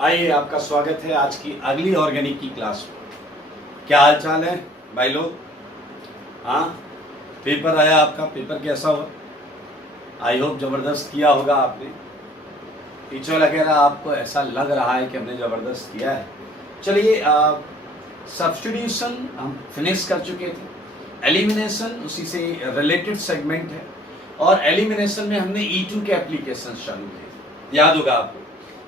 आइए, आपका स्वागत है आज की अगली ऑर्गेनिक की क्लास में। क्या हाल चाल है भाई लोग? हाँ, पेपर आया आपका, पेपर कैसा हुआ? आई होप जबरदस्त किया होगा आपने। टीचर वगैरह आपको ऐसा लग रहा है कि हमने जबरदस्त किया है। चलिए, सब्स्टिट्यूशन हम फिनिश कर चुके थे, एलिमिनेशन उसी से रिलेटेड सेगमेंट है, और एलिमिनेशन में हमने E2 के एप्लीकेशन चालू किए, याद होगा आपको।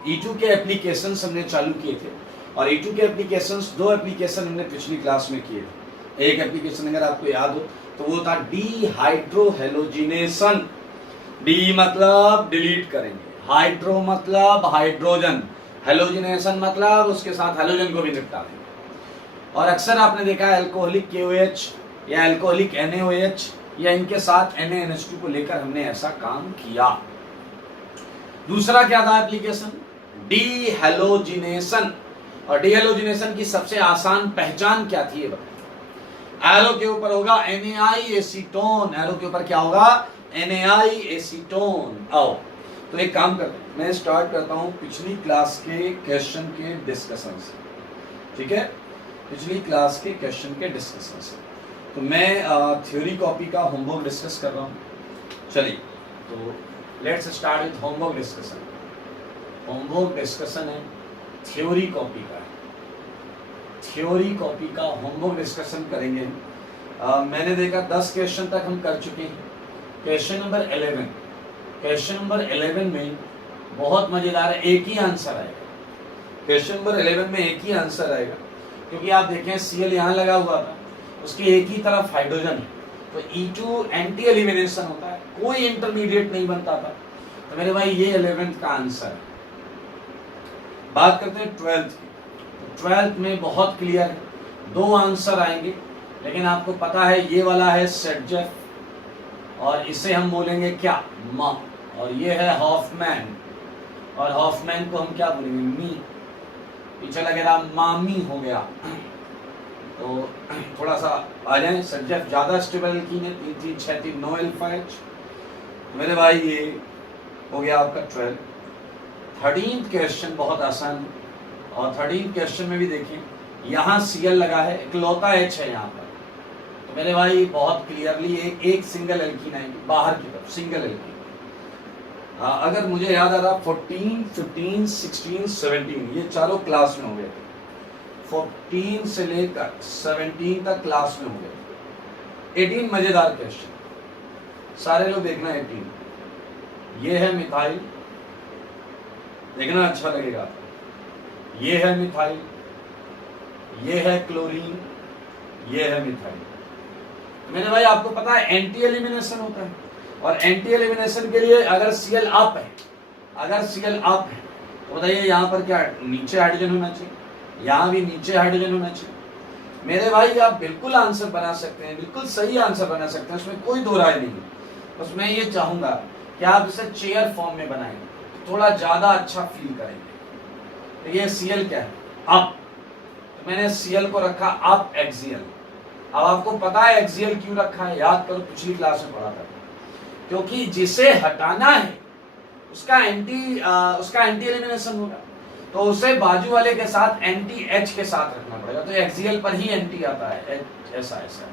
E2 के एप्लीकेशंस हमने चालू किए थे, और E2 के एप्लीकेशंस, दो एप्लीकेशन हमने पिछली क्लास में किए थे। एक एप्लीकेशन अगर आपको याद हो तो वो था डीहाइड्रोहेलोजिनेशन। डी मतलब डिलीट करेंगे, हाइड्रो मतलब हाइड्रोजन, हेलोजिनेशन मतलब उसके साथ हेलोजन को भी निपटा देंगे। और अक्सर आपने देखा है अल्कोहलिक KOH या अल्कोहलिक NaOH या इनके साथ NaNH2 को लेकर हमने ऐसा काम किया। दूसरा क्या था एप्लीकेशन? डीहेलोजिनेशन। और डीहेलोजिनेशन की सबसे आसान पहचान क्या थी ये बताइए। एरो के ऊपर होगा NaI एसीटोन, एरो के ऊपर क्या होगा? NaI acetone. आओ तो एक काम करते हैं, मैं स्टार्ट करता हूं पिछली क्लास के क्वेश्चन के डिस्कशन से, ठीक है? पिछली क्लास के क्वेश्चन के डिस्कशन से तो मैं थ्योरी कॉपी का होमवर्क डिस्कस कर रहा हूं। चलिए तो let's start with homework discussion. Homework discussion है थ्योरी कॉपी का, थ्योरी कॉपी का होमवर्क डिस्कशन करेंगे। मैंने देखा 10 क्वेश्चन तक हम कर चुके हैं। क्वेश्चन नंबर 11, क्वेश्चन नंबर 11 में बहुत मजेदार है, एक ही आंसर आएगा। क्वेश्चन नंबर 11 में एक ही आंसर आएगा, क्योंकि आप देखें Cl यहाँ लगा हुआ था, उसकी एक ही तरफ हाइड्रोजन है, तो E2 एंटी एलिमिनेशन होता है, कोई इंटरमीडिएट नहीं बनता था। तो मेरे भाई ये 11th का आंसर है। बात करते हैं 12th की। तो 12th में बहुत क्लियर है, दो आंसर आएंगे, लेकिन आपको पता है ये वाला है सेटजेफ, और इसे हम बोलेंगे क्या? मा। और ये है हॉफमैन, और हॉफमैन को हम क्या बोलेंगे? मी। पीछे लगेगा मामी हो गया। तो थोड़ा सा आ जाए, सेटजेफ ज्यादा स्टेबल की है, 3-3-6-3 नो अल्फा-H। मेरे भाई ये हो गया आपका 12। 13th क्वेश्चन बहुत आसान है, और 13th क्वेश्चन में भी देखिए यहाँ Cl लगा है, इकलौता H है यहाँ पर। तो मेरे भाई बहुत क्लियरली एक सिंगल एल्कीन आएगी बाहर की तरफ, सिंगल एल्कीन। अगर मुझे याद आ रहा 14, 15, 16, 17 ये चारों क्लास में हो गए थे। 14 से लेकर 17 तक क्लास में हो गए। 18 मजेदार क्वेश्चन, सारे लोग देखना। 18 ये है मिथाइल, देखना अच्छा लगेगा। ये है मिथाइल, ये है क्लोरीन, ये है मिथाइल। मेरे भाई आपको पता है एंटी एलिमिनेशन होता है, और एंटी एलिमिनेशन के लिए अगर Cl अप है, अगर Cl अप है तो बताइए यहाँ पर क्या नीचे हाइड्रोजन होना चाहिए, यहाँ भी नीचे हाइड्रोजन होना चाहिए। मेरे भाई आप बिल्कुल आंसर बना सकते हैं, बिल्कुल सही आंसर बना सकते हैं, उसमें कोई दो राय नहीं है। बस मैं ये चाहूंगा कि आप इसे चेयर फॉर्म में बनाएंगे, थोड़ा ज्यादा अच्छा फील करेंगे। तो ये Cl क्या है? अप। तो मैंने Cl को रखा अप एक्सियल। अब आपको पता है एक्सियल क्यों रखा है? याद करो, पिछली क्लास में पढ़ा था। क्योंकि जिसे हटाना है उसका एंटी एलिमिनेशन होगा, तो उसे बाजू वाले के साथ एंटी H के साथ रखना पड़ेगा। तो एक्सियल पर ही एंटी आता है, ऐसा ऐसा।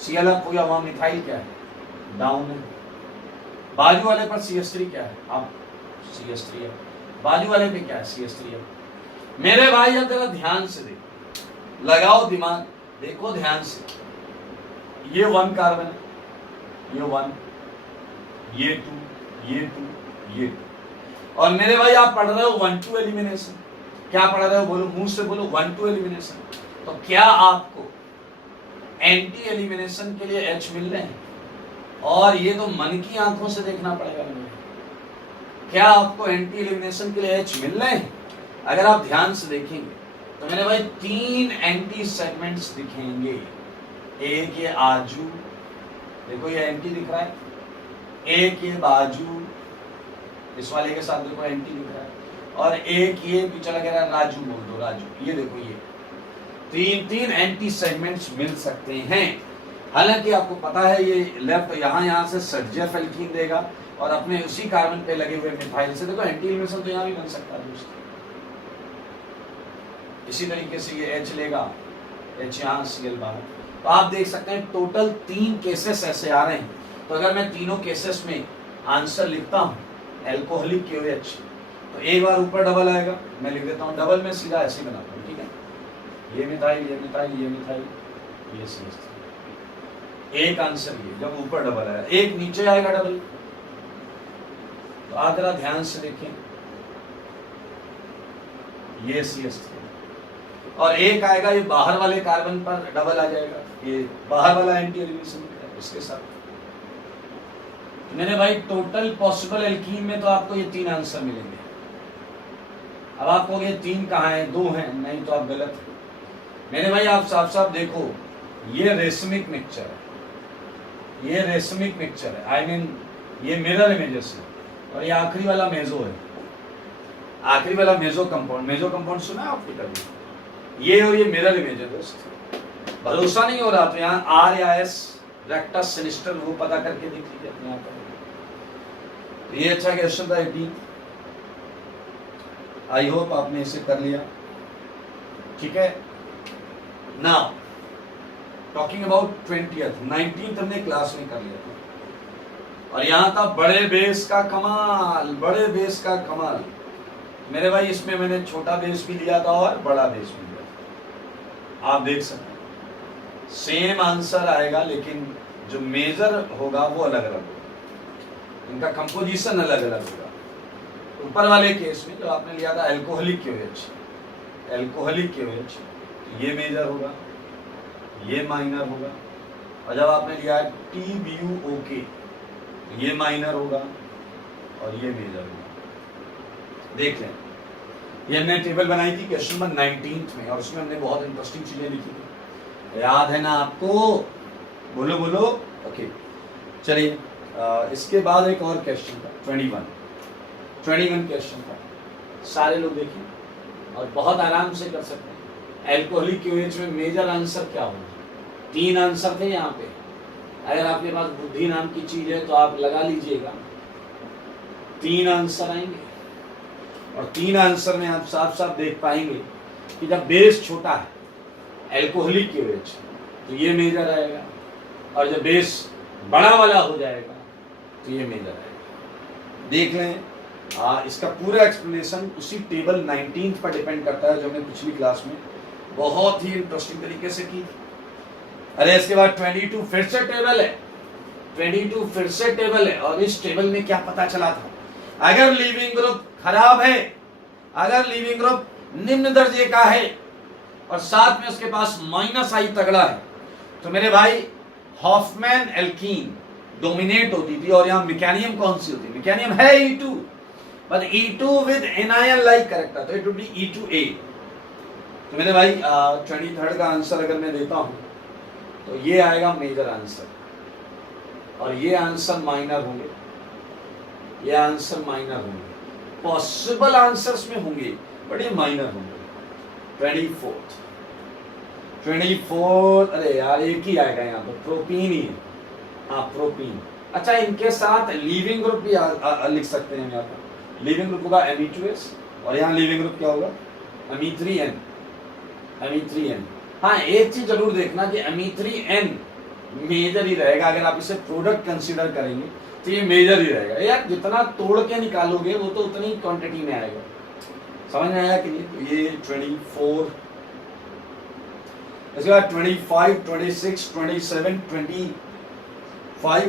Cl अप हो गया, वहां मिथाइल क्या है? डाउन है। बाजू वाले पर CH3 क्या है? अप, CH3 है। बाजू वाले पे क्या है? CH3 है। मेरे भाई अब जरा ध्यान से देखो, लगाओ दिमाग, देखो ध्यान से। ये 1 कार्बन है, ये 1, ये 2, ये 2, ये 2। और मेरे भाई आप पढ़ रहे हो 1-2 एलिमिनेशन। क्या पढ़ रहे हो? बोलो, मुंह से बोलो 1-2 एलिमिनेशन। तो क्या आपको एंटी एलिमिनेशन के लिए H मिल रहे हैं? और ये तो मन की आंखों से देखना पड़ेगा मुझे। क्या आपको एंटी एलिमिनेशन के लिए H मिल रहे हैं? अगर आप ध्यान से देखेंगे तो मेरे भाई 3 एंटी सेगमेंट्स दिखेंगे। एक ये आजू, देखो ये एंटी दिख रहा है। एक ये बाजू, इस वाले के साथ देखो एंटी दिख रहा है। और एक ये पीछे लगा राजू, बोल दो राजू। ये देखो ये 3 एंटी सेगमेंट्स मिल सकते हैं। हालांकि आपको पता है ये लेफ्ट यहाँ से सेटजेफ एल्कीन देगा, और अपने उसी कार्बन पे लगे हुए मिथाइल से देखो एंटी एलिमिनेशन तो यहाँ भी बन सकता है दोस्तों। इसी तरीके से ये H लेगा, H यहाँ Cl बाहर। तो आप देख सकते हैं टोटल 3 केसेस ऐसे आ रहे हैं। तो अगर मैं तीनों केसेस में आंसर लिखता हूँ एल्कोहलिक KOH, तो एक बार ऊपर डबल आएगा, मैं लिख देता हूँ डबल में, सीधा ऐसे ही बनाता हूँ, ठीक है। ये मिथाइल, ये मिथाइल, ये मिथाइल, ये CH3। एक आंसर ये जब ऊपर डबल आया, एक नीचे आएगा डबल। तो आप जरा ध्यान से देखें, ये CH3 और एक आएगा ये बाहर वाले कार्बन पर डबल आ जाएगा, ये बाहर वाला एंटी एलिवेशन इसके साथ। मैंने भाई टोटल पॉसिबल एल्कीन में तो आपको ये 3 आंसर मिलेंगे। अब आप कहोगे 3 कहाँ हैं, 2 हैं, नहीं तो आप गलत हैं। मैंने भाई आप साफ साफ देखो, ये रेशमिक मिक्सचर है, ये रेशमिक मिक्सचर है, आई मीन ये मिरर इमेजेस है, और ये आखिरी वाला मेजो है, आखिरी वाला मेजो कंपाउंड। मेजो कंपाउंड सुना है आपने कभी? ये और ये मिरर इमेज है दोस्त। भरोसा नहीं हो रहा तो यहाँ R या S रेक्टस सिनिस्टर वो पता करके देख लीजिए अपने आप। तो ये अच्छा क्वेश्चन था 18। आई होप आपने इसे कर लिया, ठीक है। Now talking about 20th 19th हमने क्लास में कर लिया था, और यहाँ था बड़े बेस का कमाल, बड़े बेस का कमाल। मेरे भाई इसमें मैंने छोटा बेस भी लिया था और बड़ा बेस भी लिया था। आप देख सकते हैं सेम आंसर आएगा, लेकिन जो मेजर होगा वो अलग अलग होगा, इनका कंपोजिशन अलग अलग होगा। ऊपर वाले केस में जो आपने लिया था एल्कोहलिक KOH, एल्कोहलिक KOH, ये मेजर होगा, ये माइनर होगा। और जब आपने लिया है TBUOK, ये माइनर होगा और ये मेजर होगा। देख लें, ये हमने टेबल बनाई थी क्वेश्चन नंबर 19 में, और उसमें हमने बहुत इंटरेस्टिंग चीजें लिखी थी, याद है ना आपको? बोलो बोलो। ओके चलिए, इसके बाद एक और क्वेश्चन था 21 क्वेश्चन था, सारे लोग देखिए और बहुत आराम से कर सकते हैं। एल्कोहलिक KOH में मेजर आंसर क्या होगा? 3 आंसर थे यहाँ पे। अगर आपके पास बुद्धि नाम की चीज है तो आप लगा लीजिएगा, 3 आंसर आएंगे। और 3 आंसर में आप साफ साफ देख पाएंगे कि जब बेस छोटा है एल्कोहलिक KOH तो ये मेजर आएगा, और जब बेस बड़ा वाला हो जाएगा तो ये मेजर आएगा। देख लें, इसका पूरा एक्सप्लेनेशन उसी टेबल 19 पर डिपेंड करता है जो हमने पिछली क्लास में बहुत ही इंटरेस्टिंग तरीके से की। अरे इसके बाद 22 फिर से टेबल है, 22 फिर से टेबल है, और इस टेबल में क्या पता चला था? अगर लीविंग ग्रुप खराब है, अगर लीविंग ग्रुप निम्न दर्जे का है और साथ में उसके पास -I तगड़ा है, तो मेरे भाई हॉफमैन एल्कीन डोमिनेट होती थी। और यहाँ मैकेनियम कौन सी होती है? मैकेनियम है E2, but E2 with anion like character, तो इट वुड बी E2A। तो मेरे भाई 23rd का आंसर अगर मैं देता हूं तो ये आएगा मेजर आंसर, और ये आंसर माइनर होंगे, ये आंसर माइनर होंगे। पॉसिबल आंसर्स में होंगे बट ये माइनर होंगे। 24, अरे यार एक ही आएगा यहाँ पर, प्रोपीन ही है, हाँ प्रोपीन। अच्छा, इनके साथ लीविंग ग्रुप भी लिख सकते हैं यहाँ पर। लीविंग ग्रुप होगा Me2S, और यहाँ लीविंग ग्रुप क्या होगा? Me3N। हाँ एक चीज जरूर देखना कि Me3N मेजर ही रहेगा। अगर आप इसे प्रोडक्ट कंसीडर करेंगे तो ये मेजर ही रहेगा। यार जितना तोड़ के निकालोगे वो तो उतनी क्वांटिटी में आएगा। समझ में आया कि नहीं? तो ये 24, इसके बाद 25, 26, 27, 25,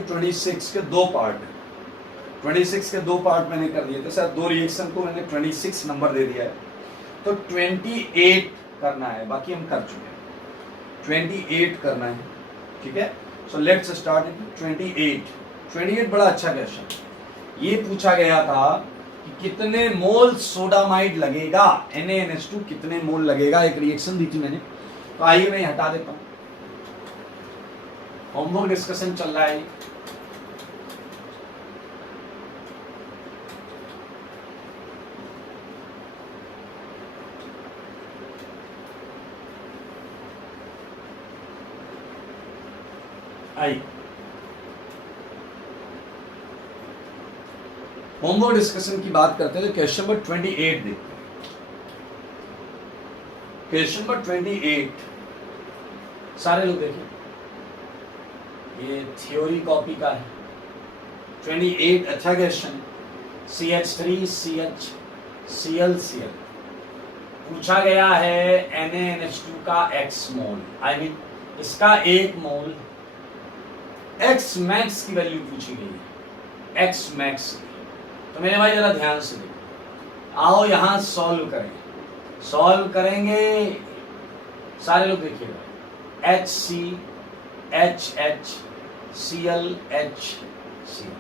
26 के 2 पार्ट है। 26 के 2 पार्ट मैंने कर दिए थे सर, 2 रिएक्शन को मैंने 26 नंबर दे दिया है, तो 28 करना है, बाकी हम कर चुके हैं। 28 करना है, ठीक है। So let's start it. 28 बड़ा अच्छा क्वेश्चन। ये पूछा गया था कि कितने मोल सोडामाइड लगेगा, NaNH2 कितने मोल लगेगा। एक रिएक्शन दी थी मैंने, तो आइए मैं हटा देता हूं। होमवर्क डिस्कशन चल रहा है। आई होमवर्क डिस्कशन की बात करते हैं तो क्वेश्चन नंबर 28 देखते हैं। क्वेश्चन नंबर 28, सारे लोग देखिए, ये थ्योरी कॉपी का है। 28 अच्छा question. CH3 CH Cl Cl पूछा गया है NaNH2 का x मोल, आई मीन इसका 1 मोल x मैक्स की वैल्यू पूछी गई है, x मैक्स। तो मेरे भाई जरा ध्यान से देखो, आओ यहां सॉल्व करेंगे। सारे लोग देखिएगा, HC HH Cl HCl।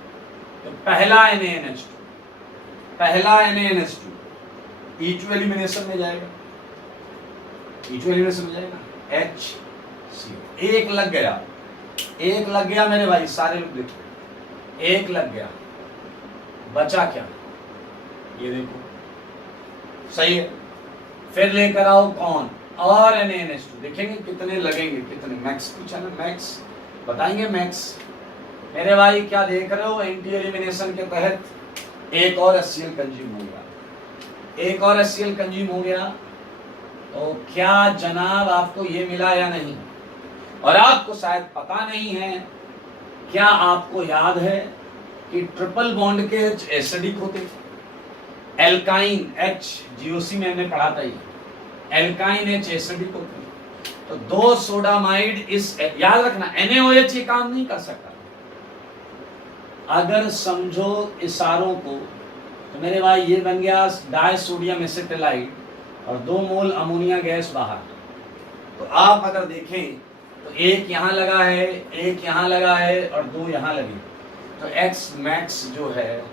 तो पहला NaNH2 E2 एलिमिनेशन में जाएगा, HCl। एक लग गया मेरे भाई, सारे लोग देखो, एक लग गया, बचा क्या, ये देखो, सही है। फिर लेकर आओ कौन, और NaNH2, देखेंगे कितने लगेंगे, कितने मैक्स पूछा ना, मैक्स बताएंगे मैक्स। मेरे भाई क्या देख रहे हो, एंटी एलिमिनेशन के तहत एक और HCl कंज्यूम हो गया, तो क्या जनाब आपको ये मिला या नहीं? और आपको शायद पता नहीं है, क्या आपको याद है कि ट्रिपल बॉन्ड के H एसिडिक होते थे, एल्काइन H GOC में हमने पढ़ा था, एल्काइन H एसिडिक होते थे। तो 2 सोडामाइड, इस याद रखना NaOH ये काम नहीं कर सकता। अगर समझो इशारों को, तो मेरे भाई ये बन गया डाइसोडियम एसिटाइलाइड और 2 मोल अमोनिया गैस बाहर। तो आप अगर देखें तो एक यहां लगा है, एक यहां लगा है और 2 यहां लगे, तो x मैक्स जो है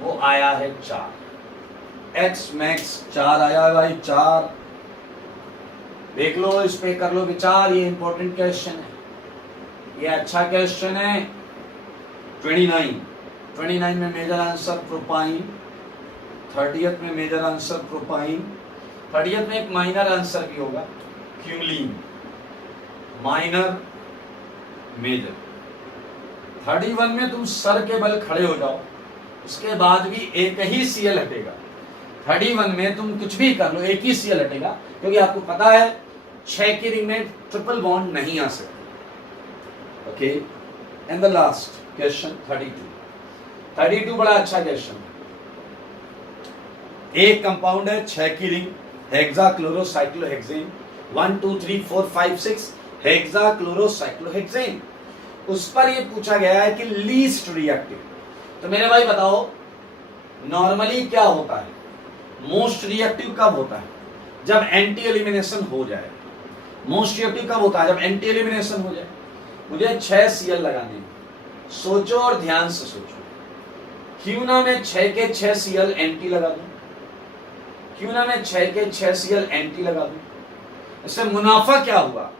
वो आया है 4। x मैक्स 4 आया है भाई, 4। देख लो, इस पे कर लो विचार, ये इंपॉर्टेंट क्वेश्चन है, ये अच्छा क्वेश्चन है। 29 में मेजर आंसर प्रोपाइन, 30th में मेजर आंसर प्रोपाइन, 30th में एक माइनर आंसर भी होगा, क्यूलिन, माइनर मेजर। 31 में तुम सर के बल खड़े हो जाओ, उसके बाद भी एक ही Cl हटेगा। 31 में तुम कुछ भी कर लो, एक ही Cl हटेगा, क्योंकि आपको पता है 6 की रिंग में ट्रिपल बॉन्ड नहीं आ सकते। Okay, and the last question 32 बड़ा अच्छा क्वेश्चन है। एक कंपाउंड है 6 की रिंग, हेक्साक्लोरोसाइक्लोहेक्सेन, 1 2 3 4 5 6 हेक्साक्लोरोसाइक्लोहेक्सेन। उस पर ये पूछा गया है कि लीस्ट रिएक्टिव। तो मेरे भाई बताओ, नॉर्मली क्या होता है, मोस्ट रिएक्टिव कब होता है? जब एंटी एलिमिनेशन हो जाए। मोस्ट रिएक्टिव कब होता है? जब एंटी एलिमिनेशन हो जाए। मुझे 6 Cl लगाने हैं, सोचो और ध्यान से सोचो, क्यों ना मैं 6 के 6 Cl एंटी लगा दूं, क्यों ना मैं 6 के 6 Cl एंटी लगा दूं। इससे मुनाफा क्या हुआ?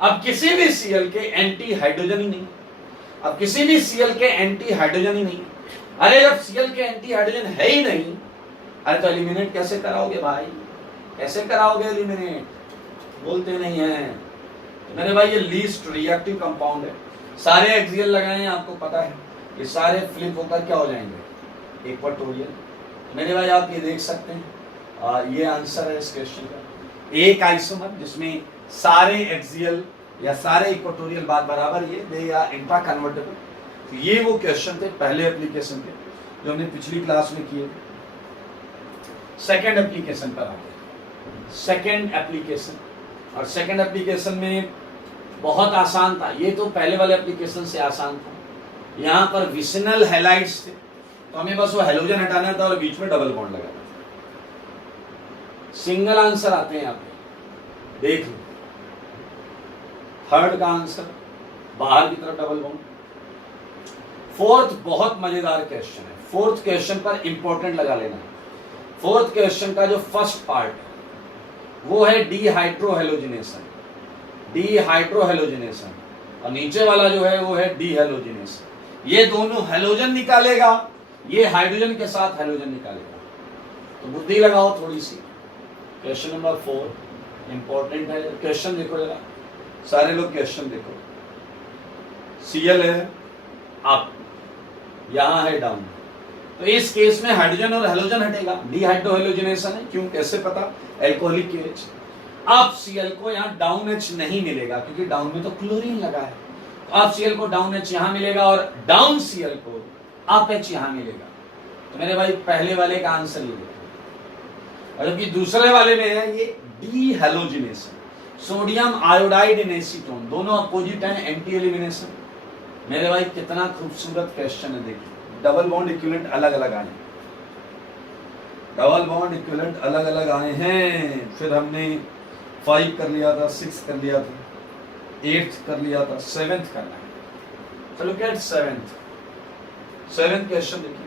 अब किसी भी Cl के एंटी हाइड्रोजन ही नहीं, अब किसी भी Cl के एंटी हाइड्रोजन ही नहीं। अरे जब Cl के एंटी हाइड्रोजन है ही नहीं, अरे तो एलिमिनेट कैसे कराओगे भाई, कैसे कराओगे एलिमिनेट? बोलते नहीं है। तो मेरे भाई ये लीस्ट रिएक्टिव कंपाउंड है। सारे एक्सियल लगाए हैं, आपको पता है, ये सारे फ्लिप होकर क्या हो जाएंगे, इक्वेटोरियल। मेरे भाई आप ये देख सकते हैं, ये आंसर है इस क्वेश्चन का। एक आइसोमर जिसमें सारे एक्सियल या सारे इक्वेटोरियल बात बराबर, ये दे या इंट्रा कन्वर्टेबल। तो ये वो क्वेश्चन थे, पहले एप्लीकेशन थे जो हमने पिछली क्लास में किए थे। सेकेंड एप्लीकेशन पर आते हैं। सेकेंड एप्लीकेशन, और सेकेंड एप्लीकेशन में बहुत आसान था, ये तो पहले वाले एप्लीकेशन से आसान था। यहाँ पर विसिनल हैलाइड्स थे, तो हमें बस वो हेलोजन हटाना था और बीच में डबल बॉन्ड लगाना था। सिंगल आंसर आते हैं यहाँ पे, देख लो। थर्ड का आंसर बाहर की तरफ डबल बॉन्ड। फोर्थ बहुत मजेदार क्वेश्चन है, फोर्थ क्वेश्चन पर इंपॉर्टेंट लगा लेना। फोर्थ क्वेश्चन का जो फर्स्ट पार्ट है वो है डीहाइड्रोहेलोजिनेशन, डीहाइड्रोहेलोजिनेशन, और नीचे वाला जो है वो है डीहेलोजिनेशन। ये दोनों हेलोजन निकालेगा, ये हाइड्रोजन के साथ हेलोजन निकालेगा। तो बुद्धि लगाओ थोड़ी सी। क्वेश्चन नंबर 4 इंपॉर्टेंट है। क्वेश्चन देखो जरा, सारे लोग क्वेश्चन देखो। Cl है अप, यहां है डाउन, तो इस केस में हाइड्रोजन और हेलोजन हटेगा, डीहाइड्रोहेलोजिनेशन है। क्यों, कैसे पता? एल्कोहलिक केच। अब Cl को यहाँ डाउन H नहीं मिलेगा क्योंकि डाउन में तो क्लोरीन लगा है। अब Cl को डाउन H यहां मिलेगा और डाउन Cl को अप H यहां मिलेगा। तो मेरे भाई पहले वाले का आंसर ये देखो, और जबकि दूसरे वाले में है ये डी हेलोजिनेशन, सोडियम आयोडाइड इन एसीटोन, दोनों अपोजिट हैं, एंटी एलिमिनेशन। मेरे भाई कितना खूबसूरत क्वेश्चन है, देखिए डबल बॉन्ड इक्विवेलेंट अलग अलग आए, डबल बॉन्ड इक्विवेलेंट अलग अलग आए हैं। फिर हमने 5 कर लिया था, 6 कर लिया था, 8th कर लिया था, 7th करना है। चलो क्या 7th क्वेश्चन देखिए,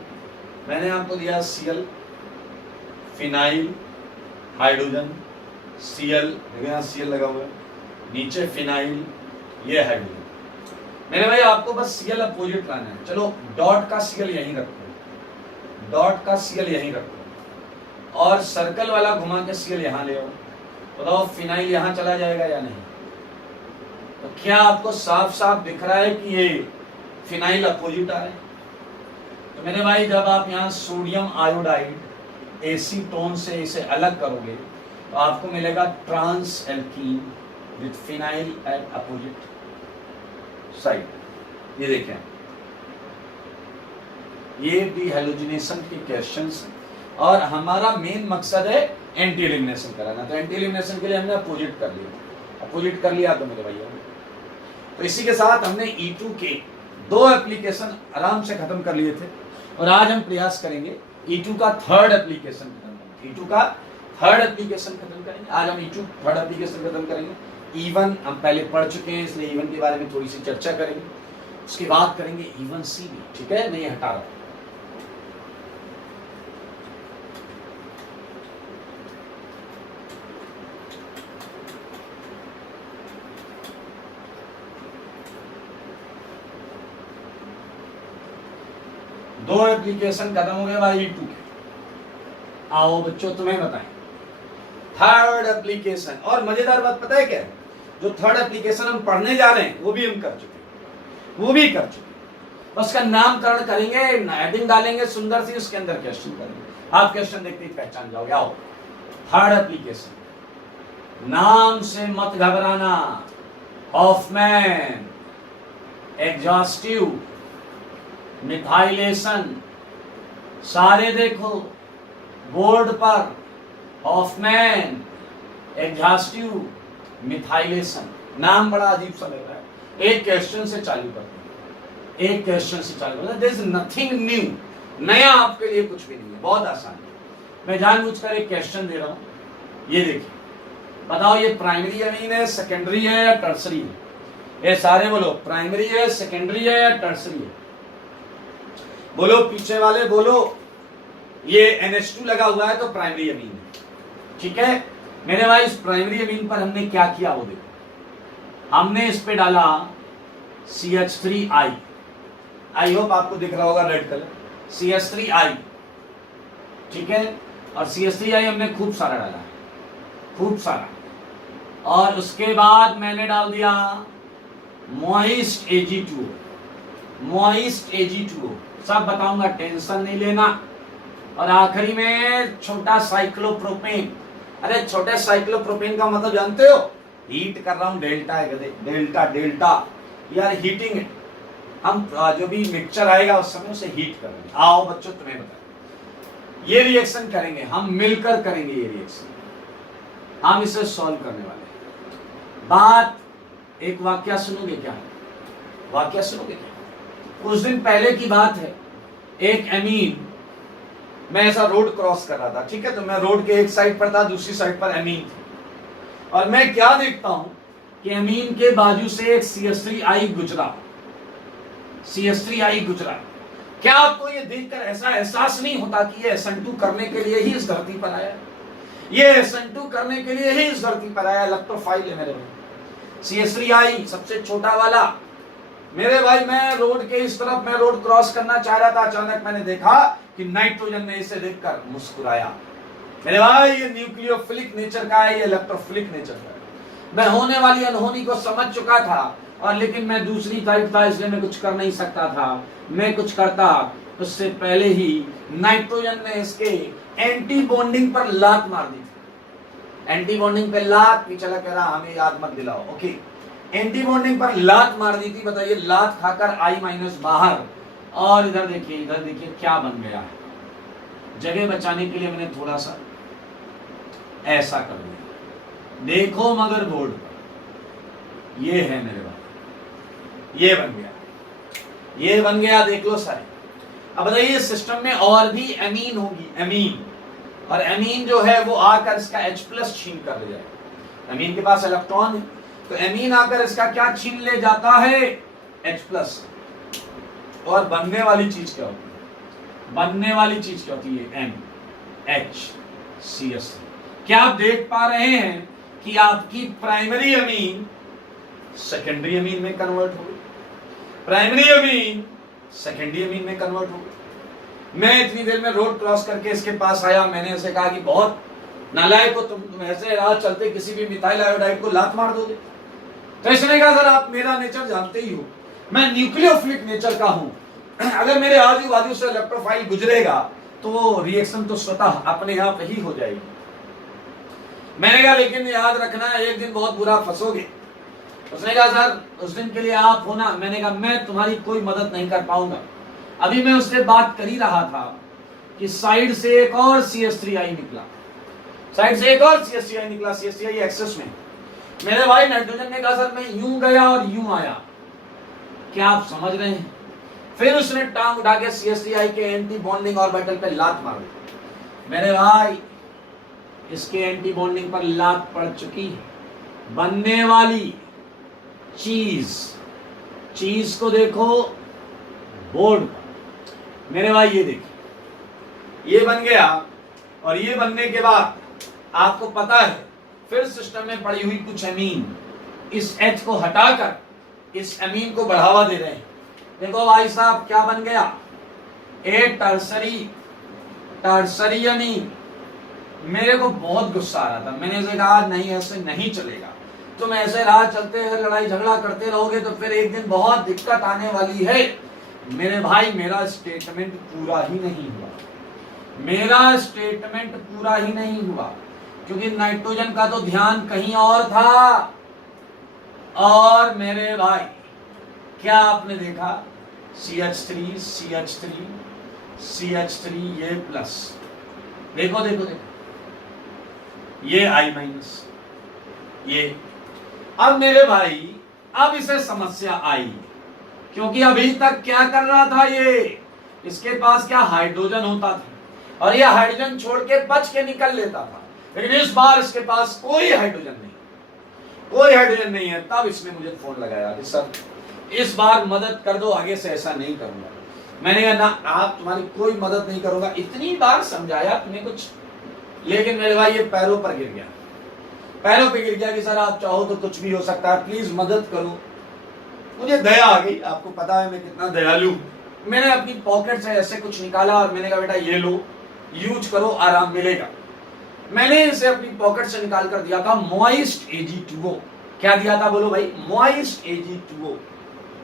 मैंने आपको दिया Cl, फिनाइल, हाइड्रोजन, Cl, देखिए यहाँ Cl लगा हुआ है, नीचे फिनाइल, ये हाइड्रोजन। मेरे भाई आपको बस Cl अपोजिट लाना है। चलो डॉट का Cl यहीं रखो, डॉट का Cl यहीं रखो और सर्कल वाला घुमा के Cl यहां ले आओ। बताओ फिनाइल यहां चला जाएगा या नहीं? तो क्या आपको साफ साफ दिख रहा है कि ये फिनाइल अपोजिट आ रहे हैं? तो मेरे भाई जब आप यहाँ सोडियम आयोडाइड एसीटोन से इसे अलग करोगे तो आपको मिलेगा trans alkene with phenyl at opposite side. ये देखें, ये डिहेलोजिनेशन के क्वेश्चंस और हमारा मेन मकसद है एंटी एलिमिनेशन कराना। तो एंटी एलिमिनेशन के लिए हमने अपोजिट कर लिया, अपोजिट कर लिया तो मेरे भैया। तो इसी के साथ हमने E2 के 2 एप्लीकेशन आराम से खत्म कर लिए थे और आज हम प्रयास करेंगे E2 का 3rd एप्लीकेशन खत्म करेंगे। E2 का 3rd एप्लीकेशन खत्म करेंगे। आज हम E2 3rd एप्लीकेशन खत्म करेंगे। E1 हम पहले पढ़ चुके हैं, इसलिए E1 के बारे में थोड़ी सी चर्चा करेंगे। उसके बाद करेंगे E1C भी, ठीक है? नहीं हटा रहा। दो एप्लीकेशन खत्म हो गए भाई E2 के। आओ बच्चों तुम्हें बताएं 3rd एप्लीकेशन। और मजेदार बात पता है क्या है? जो 3rd एप्लीकेशन हम पढ़ने जा रहे हैं वो भी हम कर चुके हैं, वो भी कर चुके हैं। बस का नामकरण करेंगे, हेडिंग डालेंगे सुंदर सी, उसके अंदर क्वेश्चन करेंगे। आप क्वेश्चन देखते ही पहचान जाओगे। आओ 3rd एप्लीकेशन, नाम से मत घबराना। हॉफमैन, एग्जॉस्टिव, मिथाइलेशन, सारे देखो बोर्ड पर, हॉफमैन, एग्जॉस्टिव, मिथाइलेशन। नाम बड़ा अजीब सा लग रहा है। एक क्वेश्चन से चालू करते हैं, एक क्वेश्चन से चालू करते हैं। देयर इज नथिंग न्यू, नया आपके लिए कुछ भी नहीं है, बहुत आसान है। मैं जानबूझकर एक क्वेश्चन दे रहा हूं, ये देखिए, बताओ ये प्राइमरी अमीन है, सेकेंडरी है या टर्सरी है? ये सारे बोलो, प्राइमरी है, सेकेंडरी है या टर्सरी है? बोलो पीछे वाले बोलो। ये NH2 लगा हुआ है तो प्राइमरी अमीन है, ठीक है? मेरे भाई इस प्राइमरी अमीन पर हमने क्या किया वो देखो। हमने इस पे डाला CH3I, आई होप आपको दिख रहा होगा रेड कलर, CH3I, ठीक है? और CH3I हमने खूब सारा डाला है, खूब सारा। और उसके बाद मैंने डाल दिया मॉइस्ट Ag2O, मॉइस्ट Ag2O, सब बताऊंगा, टेंशन नहीं लेना। और आखिरी में छोटा साइक्लोप्रोपेन। अरे छोटे साइक्लोप्रोपेन का मतलब जानते हो? हीट कर रहा हूं, डेल्टा है, डेल्टा डेल्टा यार हीटिंग है। हम जो भी मिक्सचर आएगा उस समय उसे हीट करेंगे। आओ बच्चों तुम्हें बताएं, ये रिएक्शन करेंगे हम, मिलकर करेंगे ये रिएक्शन, हम इसे सॉल्व करने वाले हैं। बात, एक वाक्या सुनोगे क्या? वाक्या सुनोगे क्या? कुछ दिन पहले की बात है, एक एमीन, मैं ऐसा रोड क्रॉस कर रहा था, ठीक है? तो मैं रोड के एक साइड पर था, दूसरी साइड पर एमीन थी। और मैं क्या देखता हूं कि एमीन के बाजू से एक CH3I गुजरा, CH3I गुजरा। क्या आपको ये देखकर ऐसा एहसास नहीं होता कि ये SN2 करने के लिए ही इस धरती पर आया? ये SN2 करने के लिए ही इस धरती पर आया। इलेक्ट्रोफाइल है मेरे भाई, CH3I सबसे छोटा वाला। मेरे भाई मैं रोड के इस तरफ, मैं रोड क्रॉस करना चाह रहा था, अचानक मैंने देखा कि नाइट्रोजन ने इसे देखकर मुस्कुराया। मेरे भाई ये न्यूक्लियोफिलिक नेचर का है, ये इलेक्ट्रोफिलिक नेचर का है। मैं होने वाली अनहोनी को समझ चुका था, और लेकिन मैं दूसरी टाइप था, इसलिए मैं कुछ कर नहीं सकता था। मैं कुछ करता उससे पहले ही नाइट्रोजन ने इसके एंटी बॉन्डिंग पर लात मार दी थी। एंटी बॉन्डिंग पे लात, पिछला कह रहा हमें याद मत दिलाओ। ओके, एंटी बॉन्डिंग पर लात मार दी थी, बताइए लात खाकर आई माइनस बाहर, और इधर देखिए क्या बन गया है। जगह बचाने के लिए मैंने थोड़ा सा ऐसा कर दिया, देखो मगर बोर्ड पर ये है मेरे पास, ये बन गया, देख लो सारे। अब बताइए सिस्टम में और भी एमीन होगी, एमीन, और एमीन जो है वो आकर इसका H प्लस छीन कर ले जाएगा। एमीन के पास इलेक्ट्रॉन है, तो एमीन आकर इसका क्या छीन ले जाता है, H प्लस। और बनने वाली चीज क्या होती है, NHCS। क्या आप देख पा रहे हैं कि आपकी प्राइमरी अमीन सेकेंडरी अमीन में कन्वर्ट हो गई, प्राइमरी अमीन सेकेंडरी अमीन में कन्वर्ट हो गई। मैं इतनी देर में रोड क्रॉस करके इसके पास आया, मैंने उसे कहा कि बहुत नालायक हो तुम ऐसे राह चलते किसी भी मिथाइल आयोडाइड को लात मार दोगे। तो इसने कहा सर आप मेरा नेचर जानते ही हो, मैं न्यूक्लियोफिलिक नेचर का हूं, अगर मेरे आजू बाजू से इलेक्ट्रोफाइल गुजरेगा तो वो रिएक्शन तो स्वतः अपने आप ही हो जाएगी। मैंने कहा लेकिन याद रखना एक दिन बहुत बुरा फंसोगे। उसने कहा सर उस दिन के लिए आप हो ना। मैंने कहा मैं तुम्हारी कोई मदद नहीं कर पाऊंगा। अभी मैं उससे बात कर ही रहा था कि साइड से एक और CH3I निकला, CH3I एक्सेस में। मेरे भाई नाइट्रोजन ने कहा सर मैं यूं गया और यूं आया, क्या आप समझ रहे हैं? फिर उसने टांग उठा के CH3I के एंटी बॉन्डिंग ऑर्बिटल पे लात मार दी। मेरे भाई इसके एंटी बॉन्डिंग पर लात पड़ चुकी है। बनने वाली चीज को देखो बोर्ड पर। मेरे भाई ये देखिए, ये बन गया, और ये बनने के बाद आपको पता है फिर सिस्टम में पड़ी हुई कुछ अमीन इस H को हटाकर इस अमीन को बढ़ावा दे रहे हैं। देखो भाई साहब क्या बन गया, ए टर्सरी अमीन। मेरे को बहुत गुस्सा आ रहा था, मैंने उसे कहा नहीं ऐसे नहीं चलेगा, तुम ऐसे राह चलते हैं लड़ाई झगड़ा करते रहोगे तो फिर एक दिन बहुत दिक्कत आने वाली है। मेरे भाई मेरा स्टेटमेंट पूरा ही नहीं हुआ, क्योंकि नाइट्रोजन का तो ध्यान कहीं और था। और मेरे भाई क्या आपने देखा, CH3 ये प्लस, देखो ये I माइनस, ये। अब मेरे भाई अब इसे समस्या आई, क्योंकि अभी तक क्या कर रहा था ये, इसके पास क्या हाइड्रोजन होता था और ये हाइड्रोजन छोड़ के बच के निकल लेता था, लेकिन इस बार इसके पास कोई हाइड्रोजन नहीं है। तब इसने मुझे फोन लगाया कि सर इस बार मदद कर दो, आगे से ऐसा नहीं करूंगा। मैंने कहा ना आप तुम्हारी कोई मदद नहीं करूंगा, इतनी बार समझाया तुम्हें कुछ, लेकिन मेरे भाई ये पैरों पे गिर गया कि सर आप चाहो तो कुछ भी हो सकता है, प्लीज मदद करो। मुझे दया आ गई, आपको पता है मैं कितना दयालु। मैंने अपनी पॉकेट से ऐसे कुछ निकाला और मैंने कहा बेटा ये लो, यूज करो, आराम मिलेगा। मैंने इसे अपनी पॉकेट से निकाल कर दिया था मॉइस्ट Ag2O। क्या दिया था बोलो भाई, मॉइस्ट Ag2O।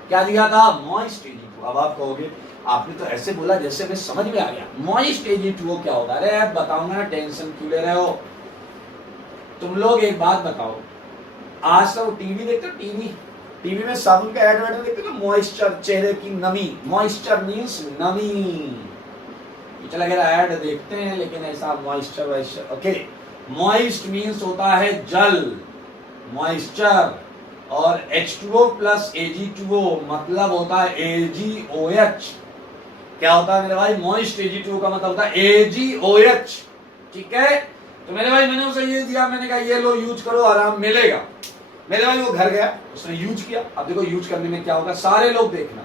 क्या दिया था, मॉइस्ट Ag2O। अब आप कहोगे आपने तो ऐसे बोला जैसे मैं समझ में आ गया, मॉइस्ट Ag2O क्या होगा। अरे बताऊंगा, टेंशन क्यों ले रहे हो तुम लोग। एक बात बताओ, आज तो टीवी देखते हो, टीवी में साबुन का एड देखते हो, मॉइस्चर, चेहरे की नमी, मॉइस्चर मींस नमी। चला गया ऐड देखते हैं, लेकिन ऐसा मॉइस्चर ओके। मॉइस्ट मींस होता है जल, मॉइस्चर, और H2O प्लस Ag2O मतलब होता है AgOH। क्या होता है मेरे भाई, मॉइस्ट Ag2O का मतलब होता है AgOH। ठीक है, तो मेरे भाई मैंने उसे ये दिया, मैंने कहा ये लो यूज करो, आराम मिलेगा। मेरे भाई वो घर गया, उसने यूज किया। अब देखो यूज करने में क्या होगा, सारे लोग देखना।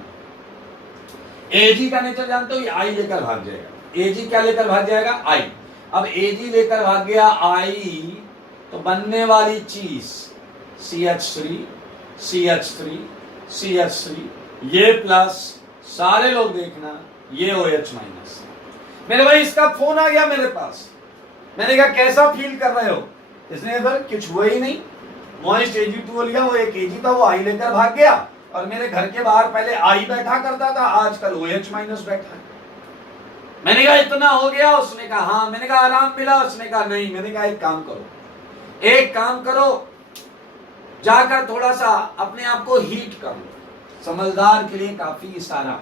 Ag का नेचर जानते हो, ये I लेकर भाग जाएगा। Ag क्या लेकर भाग जाएगा, I। अब Ag लेकर भाग गया I, तो बनने वाली चीज CH3 ये प्लस, सारे लोग देखना, ये OH माइनस। मेरे भाई इसका फोन आ गया मेरे पास, मैंने कहा कैसा फील कर रहे हो। इसने सर कुछ हुआ ही नहीं, मॉइस्ट Ag2O लिया, वो एक Ag था, वो I लेकर भाग गया, और मेरे घर के बाहर पहले I बैठा करता था, आजकल OH माइनस बैठा है। मैंने कहा इतना हो गया, उसने कहा हाँ। मैंने कहा आराम मिला, उसने कहा नहीं। मैंने कहा एक काम करो, एक काम करो, जाकर थोड़ा सा अपने आप को हीट कर लो, समझदार के लिए काफी इशारा।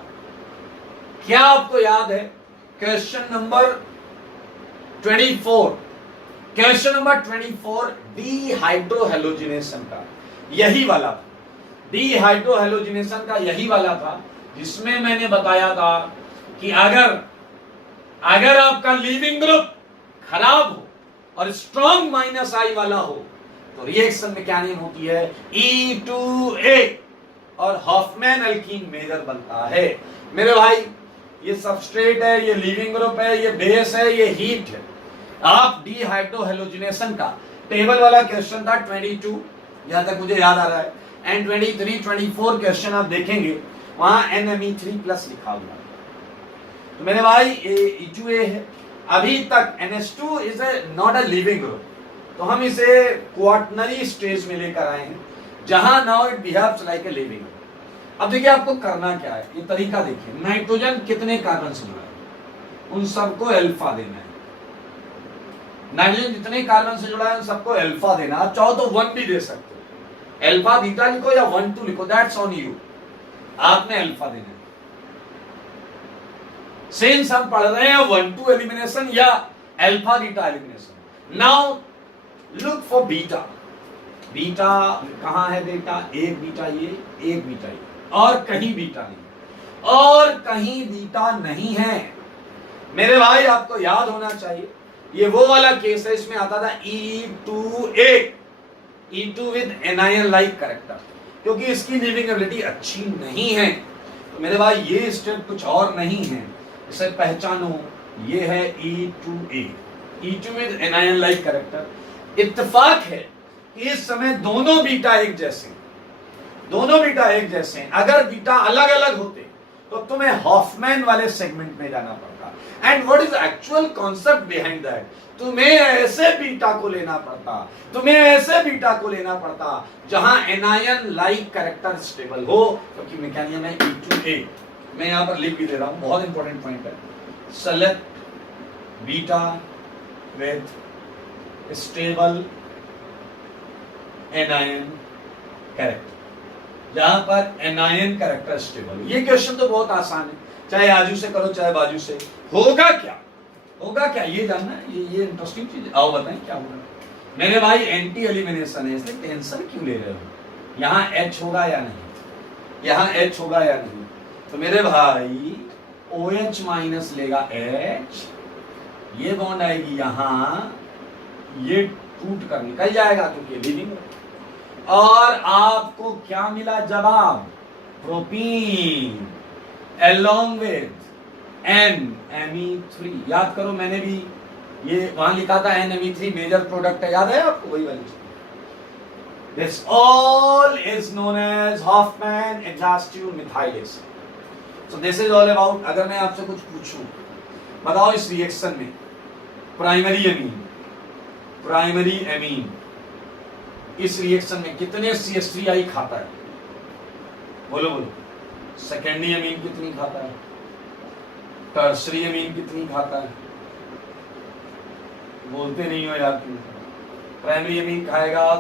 क्या आपको याद है question number 24, question number 24 dehydrohalogenation का यही वाला था, डीहाइड्रोहेलोजिनेशन का यही वाला था, जिसमें मैंने बताया था कि अगर आपका लीविंग ग्रुप खराब हो और स्ट्रॉन्ग माइनस आई वाला हो तो रिएक्शन में क्या नेम होती है, E2A, और हॉफमैन एल्कीन मेजर बनता है। मेरे भाई ये सबस्ट्रेट है, ये लीविंग ग्रुप है, ये बेस है, ये हीट है। आप डीहाइड्रोहेलोजिनेशन का टेबल वाला क्वेश्चन था 22, यहां तक मुझे याद आ रहा है, एंड 23, 24 क्वेश्चन आप देखेंगे वहां NMe3+ लिखा हुआ है। तो मेरे भाई ये E2A है, अभी तक NH2 is not a living group, तो हम इसे क्वार्टनरी स्टेज में लेकर आए हैं, जहां now it behaves like a leaving group. अब देखिए आपको करना क्या है, ये तरीका देखिए, नाइट्रोजन कितने कार्बन से जुड़ा है, उन सबको अल्फा देना है। नाइट्रोजन जितने कार्बन से जुड़ा है उन सबको अल्फा देना, आप चाहो तो 1 भी दे सकते हो, अल्फा बीटा लिखो या 1 2 लिखो, दैट्स ऑन यू, आपने अल्फा देना है। सिंस हम पढ़ रहे हैं 1-2 एलिमिनेशन या alpha beta elimination, now look for beta. Beta कहां है बेटा, एक बीटा ये, एक बीटा ये, और कहीं बीटा नहीं, और कहीं बीटा नहीं है। मेरे भाई आपको याद होना चाहिए, ये वो वाला केस है, इसमें आता था E2A, E2 with anion like character, क्योंकि इसकी लिविंग एबिलिटी अच्छी नहीं है। तो मेरे भाई ये स्टेप कुछ और नहीं है, इसे पहचानो, ये है E2A, E2 with anion like character. इत्तेफाक है कि इस समय दोनों बीटा एक जैसे, दोनों बीटा एक जैसे हैं। अगर बीटा अलग अलग होते तो तुम्हें हॉफमैन वाले सेगमेंट में जाना पड़ता। And what is actual concept behind that, तुम्हें ऐसे बीटा को लेना पड़ता, तुम्हें ऐसे बीटा को लेना पड़ता जहां एनायन लाइक कैरेक्टर स्टेबल हो, क्योंकि मैकेनिज्म है E2A। मैं यहां पर लिख भी दे रहा हूं, बहुत इंपॉर्टेंट पॉइंट है, select beta with stable anion character, जहां पर एनायन कैरेक्टर स्टेबल। ये क्वेश्चन तो बहुत आसान है, चाहे आजू से करो चाहे बाजू से। होगा क्या, होगा क्या ये जानना है, ये इंटरेस्टिंग चीज, आओ बताएं क्या होगा। मेरे भाई एंटी एलिमिनेशन है, इसलिए टेंशन क्यों ले रहे हो, यहां H होगा या नहीं, यहां H होगा या नहीं। तो मेरे भाई OH माइनस लेगा H, ये बॉन्ड आएगी यहां, ये टूट कर निकल जाएगा क्योंकि ये लिविंग है, और आपको क्या मिला जवाब, प्रोपीन along with NMe3। याद करो मैंने भी ये वहां लिखा था NMe3 मेजर प्रोडक्ट है, याद है आपको, वही वाली चीज। This all is known as Hoffman exhaustive methylation. So this is all about, अगर मैं आपसे कुछ पूछूं, बताओ इस रिएक्शन में प्राइमरी एमीन इस रिएक्शन में कितने CH3I खाता है, बोलो बोलो। सेकेंडरी एमीन कितनी खाता है, टर्सरी एमीन कितनी खाता है, बोलते नहीं हो यार क्यों। प्राइमरी एमीन खाएगा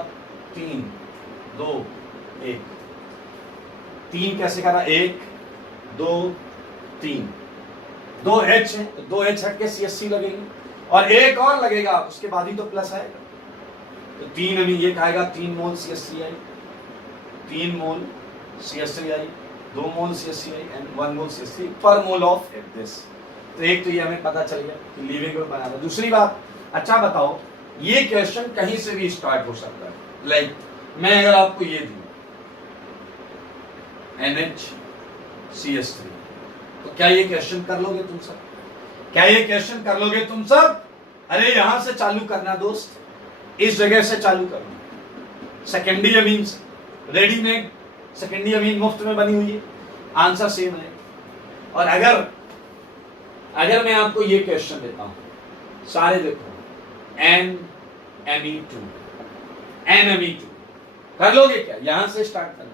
3 2 1, 3 कैसे खाता, 1 2 3, 2 H है तो 2 H हट के CH3 लगेंगे और एक और लगेगा, उसके बाद ही तो प्लस आएगा। तो 3 अमीन ये खाएगा, 3 मोल CH3I, 3 mole CH3I, 2 mole CH3I and 1 mole CH3 पर मोल ऑफ दिस। तो एक तो ये हमें पता चल गया कि लिविंग ग्रुप बनाना। दूसरी बात, अच्छा बताओ, ये क्वेश्चन कहीं से भी स्टार्ट हो सकता है। लाइक मैं अगर आपको ये दूं NHCH3, तो क्या ये क्वेश्चन कर लोगे तुम सब, क्या ये क्वेश्चन कर लोगे तुम सब? अरे यहां से चालू करना दोस्त, इस जगह से चालू करना। Secondary amine readymade, secondary amine मुफ्त में बनी हुई है, आंसर सेम है। और अगर मैं आपको ये क्वेश्चन देता हूं, सारे देखो, NMe2 कर लोगे क्या? यहां से स्टार्ट करना,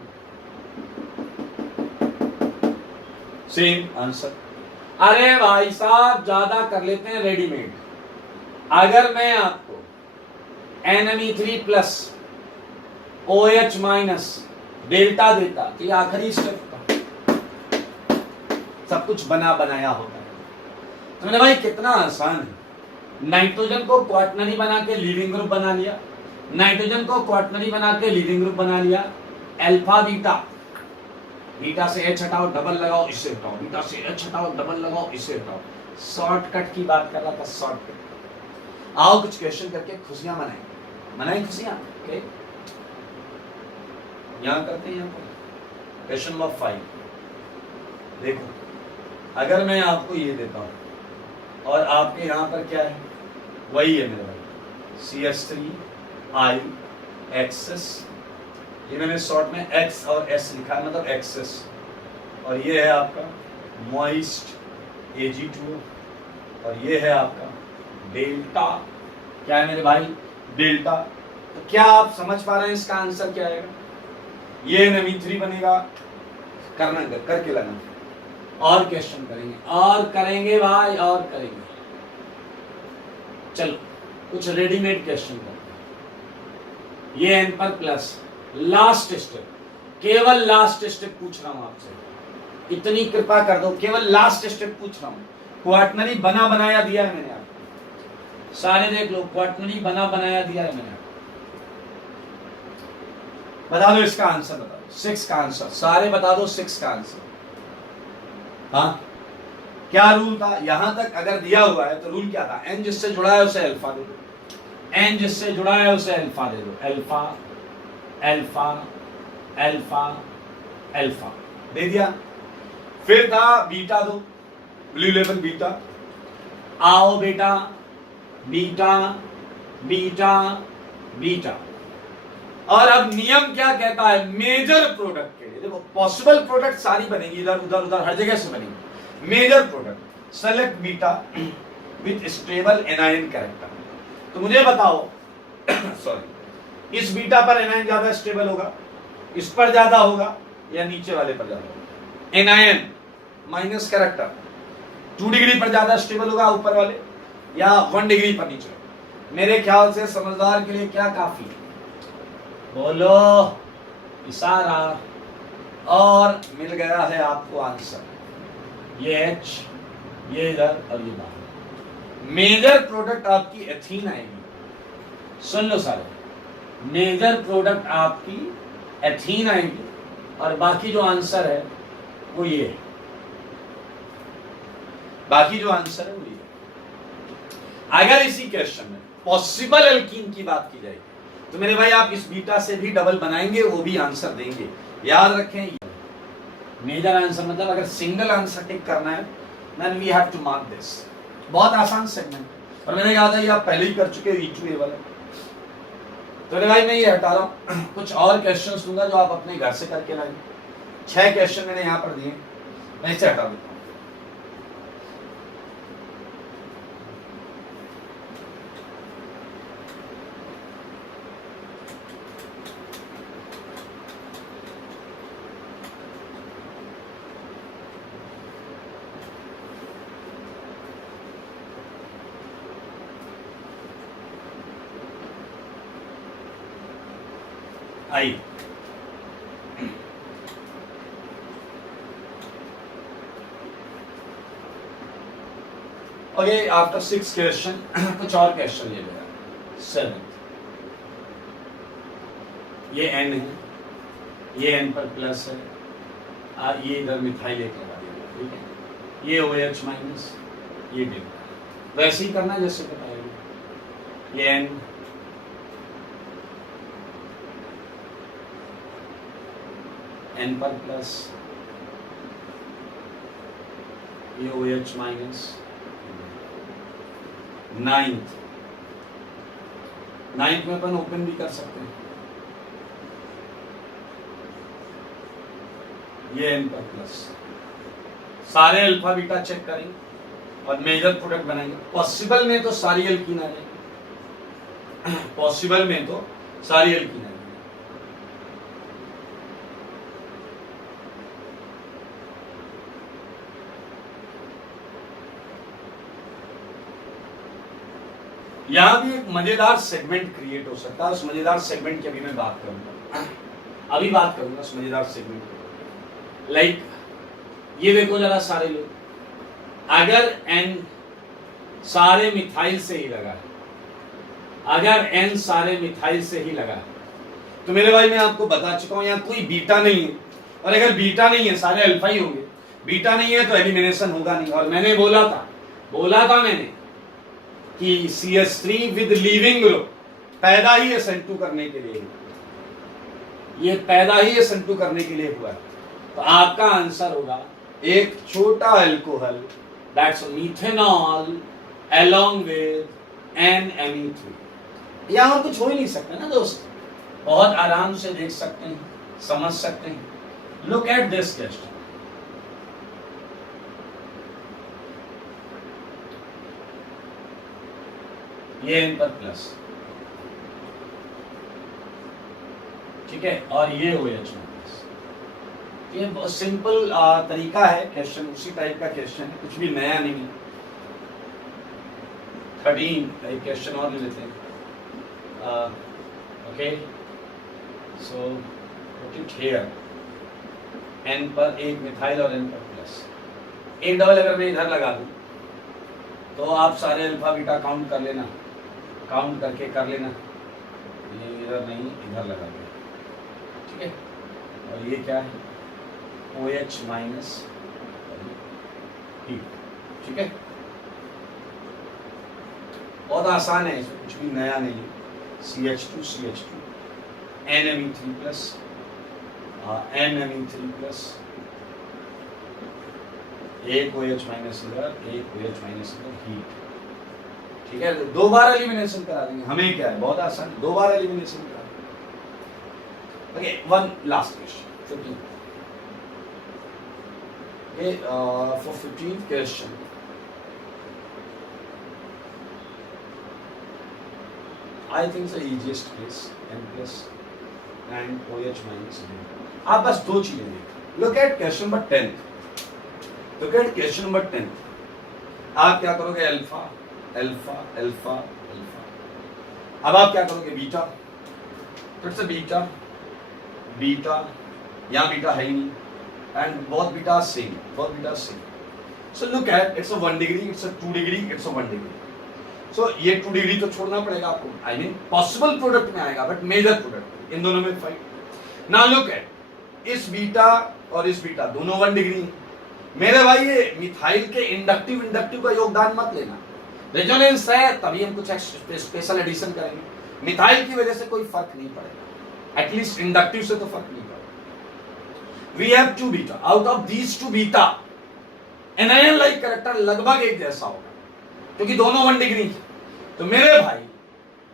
सेम आंसर। अरे भाई साहब ज्यादा कर लेते हैं रेडीमेड। अगर मैं आपको NMe3 plus OH minus delta देता, तो ये आखिरी स्टेप था। सब कुछ बना बनाया होता है। तो मैंने भाई कितना आसान है। नाइट्रोजन को क्वाटनरी बना के लीविंग ग्रुप बना लिया, नाइट्रोजन को क्वाटनरी बना के लीविंग ग्रुप बना लिया। अल्फा बीटा, बीटा से H हटाओ डबल लगाओ इससे हटाओ, बीटा से H हटाओ डबल लगाओ इससे हटाओ। शॉर्टकट की बात कर रहा था, शॉर्टकट। आओ कुछ क्वेश्चन करके खुशियां मनाएं, मनाएं खुशियां। ओके, यहां करते हैं, यहां पर क्वेश्चन नंबर 5। देखो, अगर मैं आपको ये देता हूं और आपके यहां पर क्या है, वही है मेरे भाई, CH3I ये मैंने शॉर्ट में X और S लिखा है, मतलब एक्सेस। और ये है आपका मॉइस्ट Ag2 और ये है आपका डेल्टा। क्या है मेरे भाई, डेल्टा। तो क्या आप समझ पा रहे हैं इसका आंसर क्या आएगा? ये NMe3 बनेगा, करना करके लाना। और क्वेश्चन करेंगे, और करेंगे भाई, और करेंगे। चलो कुछ रेडीमेड क्वेश्चन करते हैं। ये N पर प्लस लास्ट स्टेप, केवल लास्ट स्टेप पूछ रहा हूं आपसे, इतनी कृपा कर दो, केवल लास्ट स्टेप पूछ रहा हूं। क्वाटनरी बना बनाया दिया है मैंने आपको, सारे देख लो, क्वाटनरी बना बनाया दिया है मैंने आपको। बता दो इसका आंसर, बता दो 6 का आंसर, सारे बता दो 6 का आंसर। हाँ, क्या रूल था? यहां तक अगर दिया हुआ है तो रूल क्या था? N जिससे जुड़ा है उसे अल्फा दे दो, N जिससे जुड़ा है उसे अल्फा दे दो। अल्फा अल्फा अल्फा अल्फा दे दिया। फिर था बीटा दो, ब्लू लेवल बीटा। आओ बेटा, बीटा बीटा बीटा। और अब नियम क्या कहता है मेजर प्रोडक्ट के लिए? देखो, पॉसिबल प्रोडक्ट सारी बनेगी, इधर उधर उधर हर जगह से बनेगी। Major product select beta with stable anion character. तो मुझे बताओ सॉरी, इस बीटा पर एनायन ज्यादा स्टेबल होगा, इस पर ज्यादा होगा, या नीचे वाले पर ज्यादा होगा? एनायन माइनस कैरेक्टर 2 डिग्री पर ज्यादा स्टेबल होगा ऊपर वाले, या 1 डिग्री पर नीचे? मेरे ख्याल से समझदार के लिए क्या काफी है? बोलो, इशारा। और मिल गया है आपको आंसर। ये H, ये इधर और ये बाहर। मेजर प्रोडक्ट आपकी एथीन आएगी। सुन लो सारे, मेजर प्रोडक्ट आपकी एथीन आएगी, और बाकी जो आंसर है वो ये है। बाकी जो आंसर है वो ये है। अगर इसी क्वेश्चन में पॉसिबल एल्कीन की बात की जाएगी तो मेरे भाई आप इस बीटा से भी डबल बनाएंगे, वो भी आंसर देंगे। याद रखें, मेजर आंसर मतलब अगर सिंगल आंसर टिक करना है then we have to mark this. बहुत आसान सेगमेंट, और मैंने याद है ये आप पहले ही कर चुके हो E2A वाला। तो मेरे भाई मैं ये हटा रहा हूं, कुछ और क्वेश्चंस दूंगा जो आप अपने घर से करके लाएंगे। 6 क्वेश्चन मैंने यहाँ पर दिए, मैं इसे हटा देता हूँ। आई ओके, आफ्टर 6 क्वेश्चन कुछ और क्वेश्चन ले लेगा। 7, ये N है, ये N पर प्लस है, ये इधर मिथाइल एक लगा देगा, ठीक है। ये OH माइनस, ये डेल्टा। वैसे ही करना जैसे बताएगा। ये N, N पर प्लस, ये OH माइनस। 9th में अपन ओपन भी कर सकते हैं। ये N पर प्लस, सारे अल्फा बीटा चेक करेंगे और मेजर प्रोडक्ट बनाएंगे। पॉसिबल में तो सारी एल्कीन आ जाएगी, पॉसिबल में तो सारी एल्कीन आ जाएगी। यहां भी एक मजेदार सेगमेंट क्रिएट हो सकता है। उस मजेदार सेगमेंट की अभी मैं बात करूंगा, अभी बात करूंगा उस मजेदार सेगमेंट की। लाइक ये देखो जरा सारे लोग, अगर n सारे मिथाइल से ही लगा है, अगर n सारे मिथाइल से ही लगा है, तो मेरे भाई मैं आपको बता चुका हूं यहाँ कोई बीटा नहीं है। और अगर बीटा नहीं है सारे अल्फा ही होंगे, बीटा नहीं है तो एलिमिनेशन होगा नहीं। और मैंने बोला था मैंने कि CH3 विद लीविंग ग्रुप पैदा ही SN2 करने के लिए, ये पैदा ही SN2 करने के लिए हुआ है। तो आपका आंसर होगा एक छोटा alcohol, that's methanol along with NMe3। यहां और कुछ हो ही नहीं सकता ना दोस्त, बहुत आराम से देख सकते हैं, समझ सकते हैं। लुक एट दिस क्वेश्चन, ये n पर प्लस, ठीक है, और ये OH माइनस। ये बहुत सिंपल तरीका है क्वेश्चन, उसी टाइप का क्वेश्चन है, कुछ भी नया नहीं है। 13 एक क्वेश्चन और ले लेते हैं। Okay, so put it here, n पर एक मिथाइल और n पर प्लस। एक डबल अगर मैं इधर लगा दूं तो आप सारे अल्फा बीटा काउंट कर लेना, काउंट करके कर लेना। ये इधर नहीं, इधर लगा दिया, ठीक है। और ये क्या है, OH माइनस, ठीक है। बहुत आसान है, इसमें कुछ भी नया नहीं है। CH2 NMe3 plus, NMe3 plus, एक OH माइनस इधर, एक OH माइनस इधर, हीट, ठीक है। दो बार एलिमिनेशन करा देंगे, हमें क्या है, बहुत आसान, दो बार एलिमिनेशन करा देंगे। Okay, one last question, 15। For 15th question, I think the easiest place, n plus and OH minus। आप बस दो चीजें देखो। Look at question number 10। Look at question number 10। आप क्या करोगे, अल्फा अल्फा अल्फा अल्फा। अब आप क्या करोगे, बीटा, फिर से बीटा बीटा, यहाँ बीटा है ही नहीं, and both beta same, both beta same. So look at, it's a 1 degree, it's a 2 degree, it's a 1 degree. So ये 2 डिग्री तो छोड़ना पड़ेगा आपको, आई मीन पॉसिबल प्रोडक्ट में आएगा, बट मेजर प्रोडक्ट इन दोनों में फाइट। नाउ लुक एट, इस बीटा और इस बीटा दोनों 1 डिग्री। मेरे भाई ये मिथाइल के इंडक्टिव का योगदान मत लेना, रेजोनेंस है तभी हम कुछ स्पेशल एडिशन करेंगे। मिथाइल की वजह से कोई फर्क नहीं पड़ेगा, एटलीस्ट इंडक्टिव से तो फर्क नहीं पड़ेगा। We have 2 beta, out of these 2 beta anion like character लगभग एक जैसा होगा, क्योंकि दोनों 1 डिग्री। तो मेरे भाई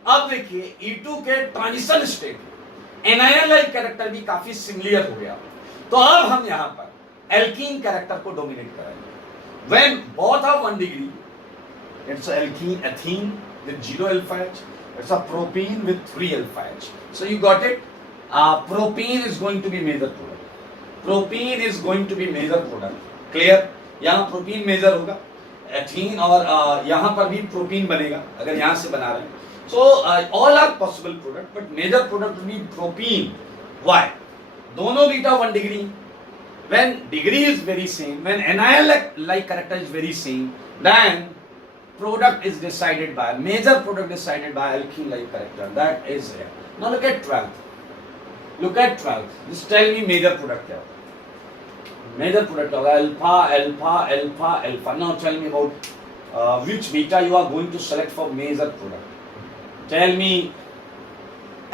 अब देखिए E2 के transition state anion like character भी काफी सिमिलर हो गया। तो अब हम यहां पर एल्कीन कैरेक्टर को डोमिनेट करेंगे। When both are 1 degree, it's alkene ethene with 0 alpha H, it's a propene with 3 alpha H. So you got it? Propene is going to be major product. Propene is going to be major product. Clear? यहाँ propene major होगा, ethene, और यहाँ पर भी propene बनेगा अगर यहाँ से बना रहे हैं। So all are possible product, but major product will be propene. Why? दोनों beta 1 degree. When degree is very same, when anion like character is very same, then product is decided by, major product decided by alkene like character. That is it. Now look at 12th. Look at 12th. Just tell me major product क्या होगा? Major product होगा alpha alpha alpha alpha. Now tell me about which beta you are going to select for major product. Tell me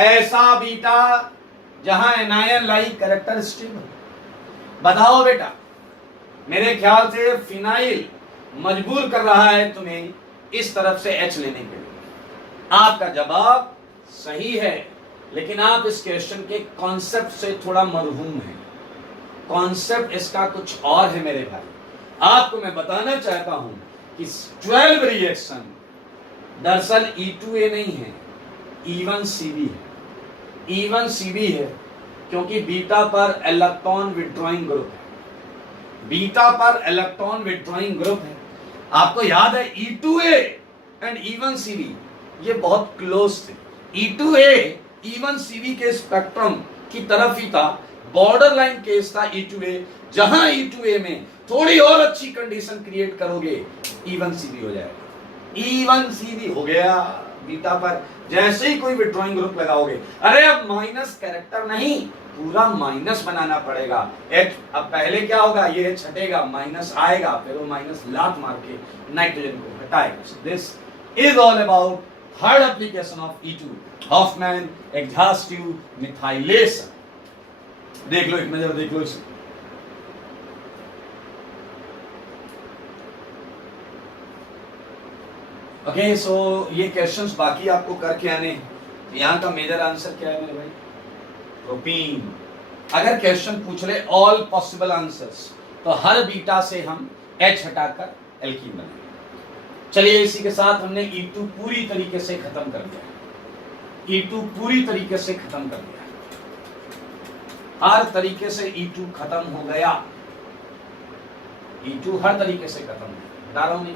ऐसा beta जहां anion like characteristic हो। बताओ बेटा, मेरे ख्याल से फिनाइल मजबूर कर रहा है तुम्हें इस तरफ से H लेने के लिए। आपका जवाब सही है, लेकिन आप इस क्वेश्चन के कॉन्सेप्ट से थोड़ा मरहूम हैं। कॉन्सेप्ट इसका कुछ और है मेरे भाई। आपको मैं बताना चाहता हूं कि 12 रिएक्शन दरअसल E2A नहीं है, E1CB है। E1CB है क्योंकि बीटा पर इलेक्ट्रॉन विड्रॉइंग ग्रुप है, बीटा पर इलेक्ट्रॉन विड्रॉइंग ग्रुप है। आपको याद है E2A एंड E1CB ये बहुत क्लोज थे। E2A E1CV के स्पेक्ट्रम की तरफ ही था, बॉर्डर लाइन केस था E2A, जहां E2A में थोड़ी और अच्छी कंडीशन क्रिएट करोगे E1CV हो जाएगा। E1CV हो गया बीटा पर, जैसे ही कोई विड्रॉइंग ग्रुप लगाओगे, अरे अब माइनस कैरेक्टर नहीं, पूरा माइनस बनाना पड़ेगा। H अब पहले क्या होगा, ये H हटेगा, माइनस आएगा, फिर वो माइनस लात मार के नाइट्रोजन को हटाएगा। This is all about third application of E2, Hofmann exhaustive methylation. देख लो, एक नजर देख लो इसे। ओके, सो ये क्वेश्चंस बाकी आपको करके आने। यहां का मेजर आंसर क्या है मेरे भाई? प्रोपीन। अगर क्वेश्चन पूछ ले ऑल पॉसिबल आंसर्स, तो हर बीटा से हम H हटाकर एल्कीन बनाएंगे। चलिए, इसी के साथ हमने E2 पूरी तरीके से खत्म कर दिया। E2 पूरी तरीके से खत्म कर दिया, हर तरीके से E2 खत्म हो गया। E2 हर तरीके से खत्म हो गया, बता रहा हूं नहीं।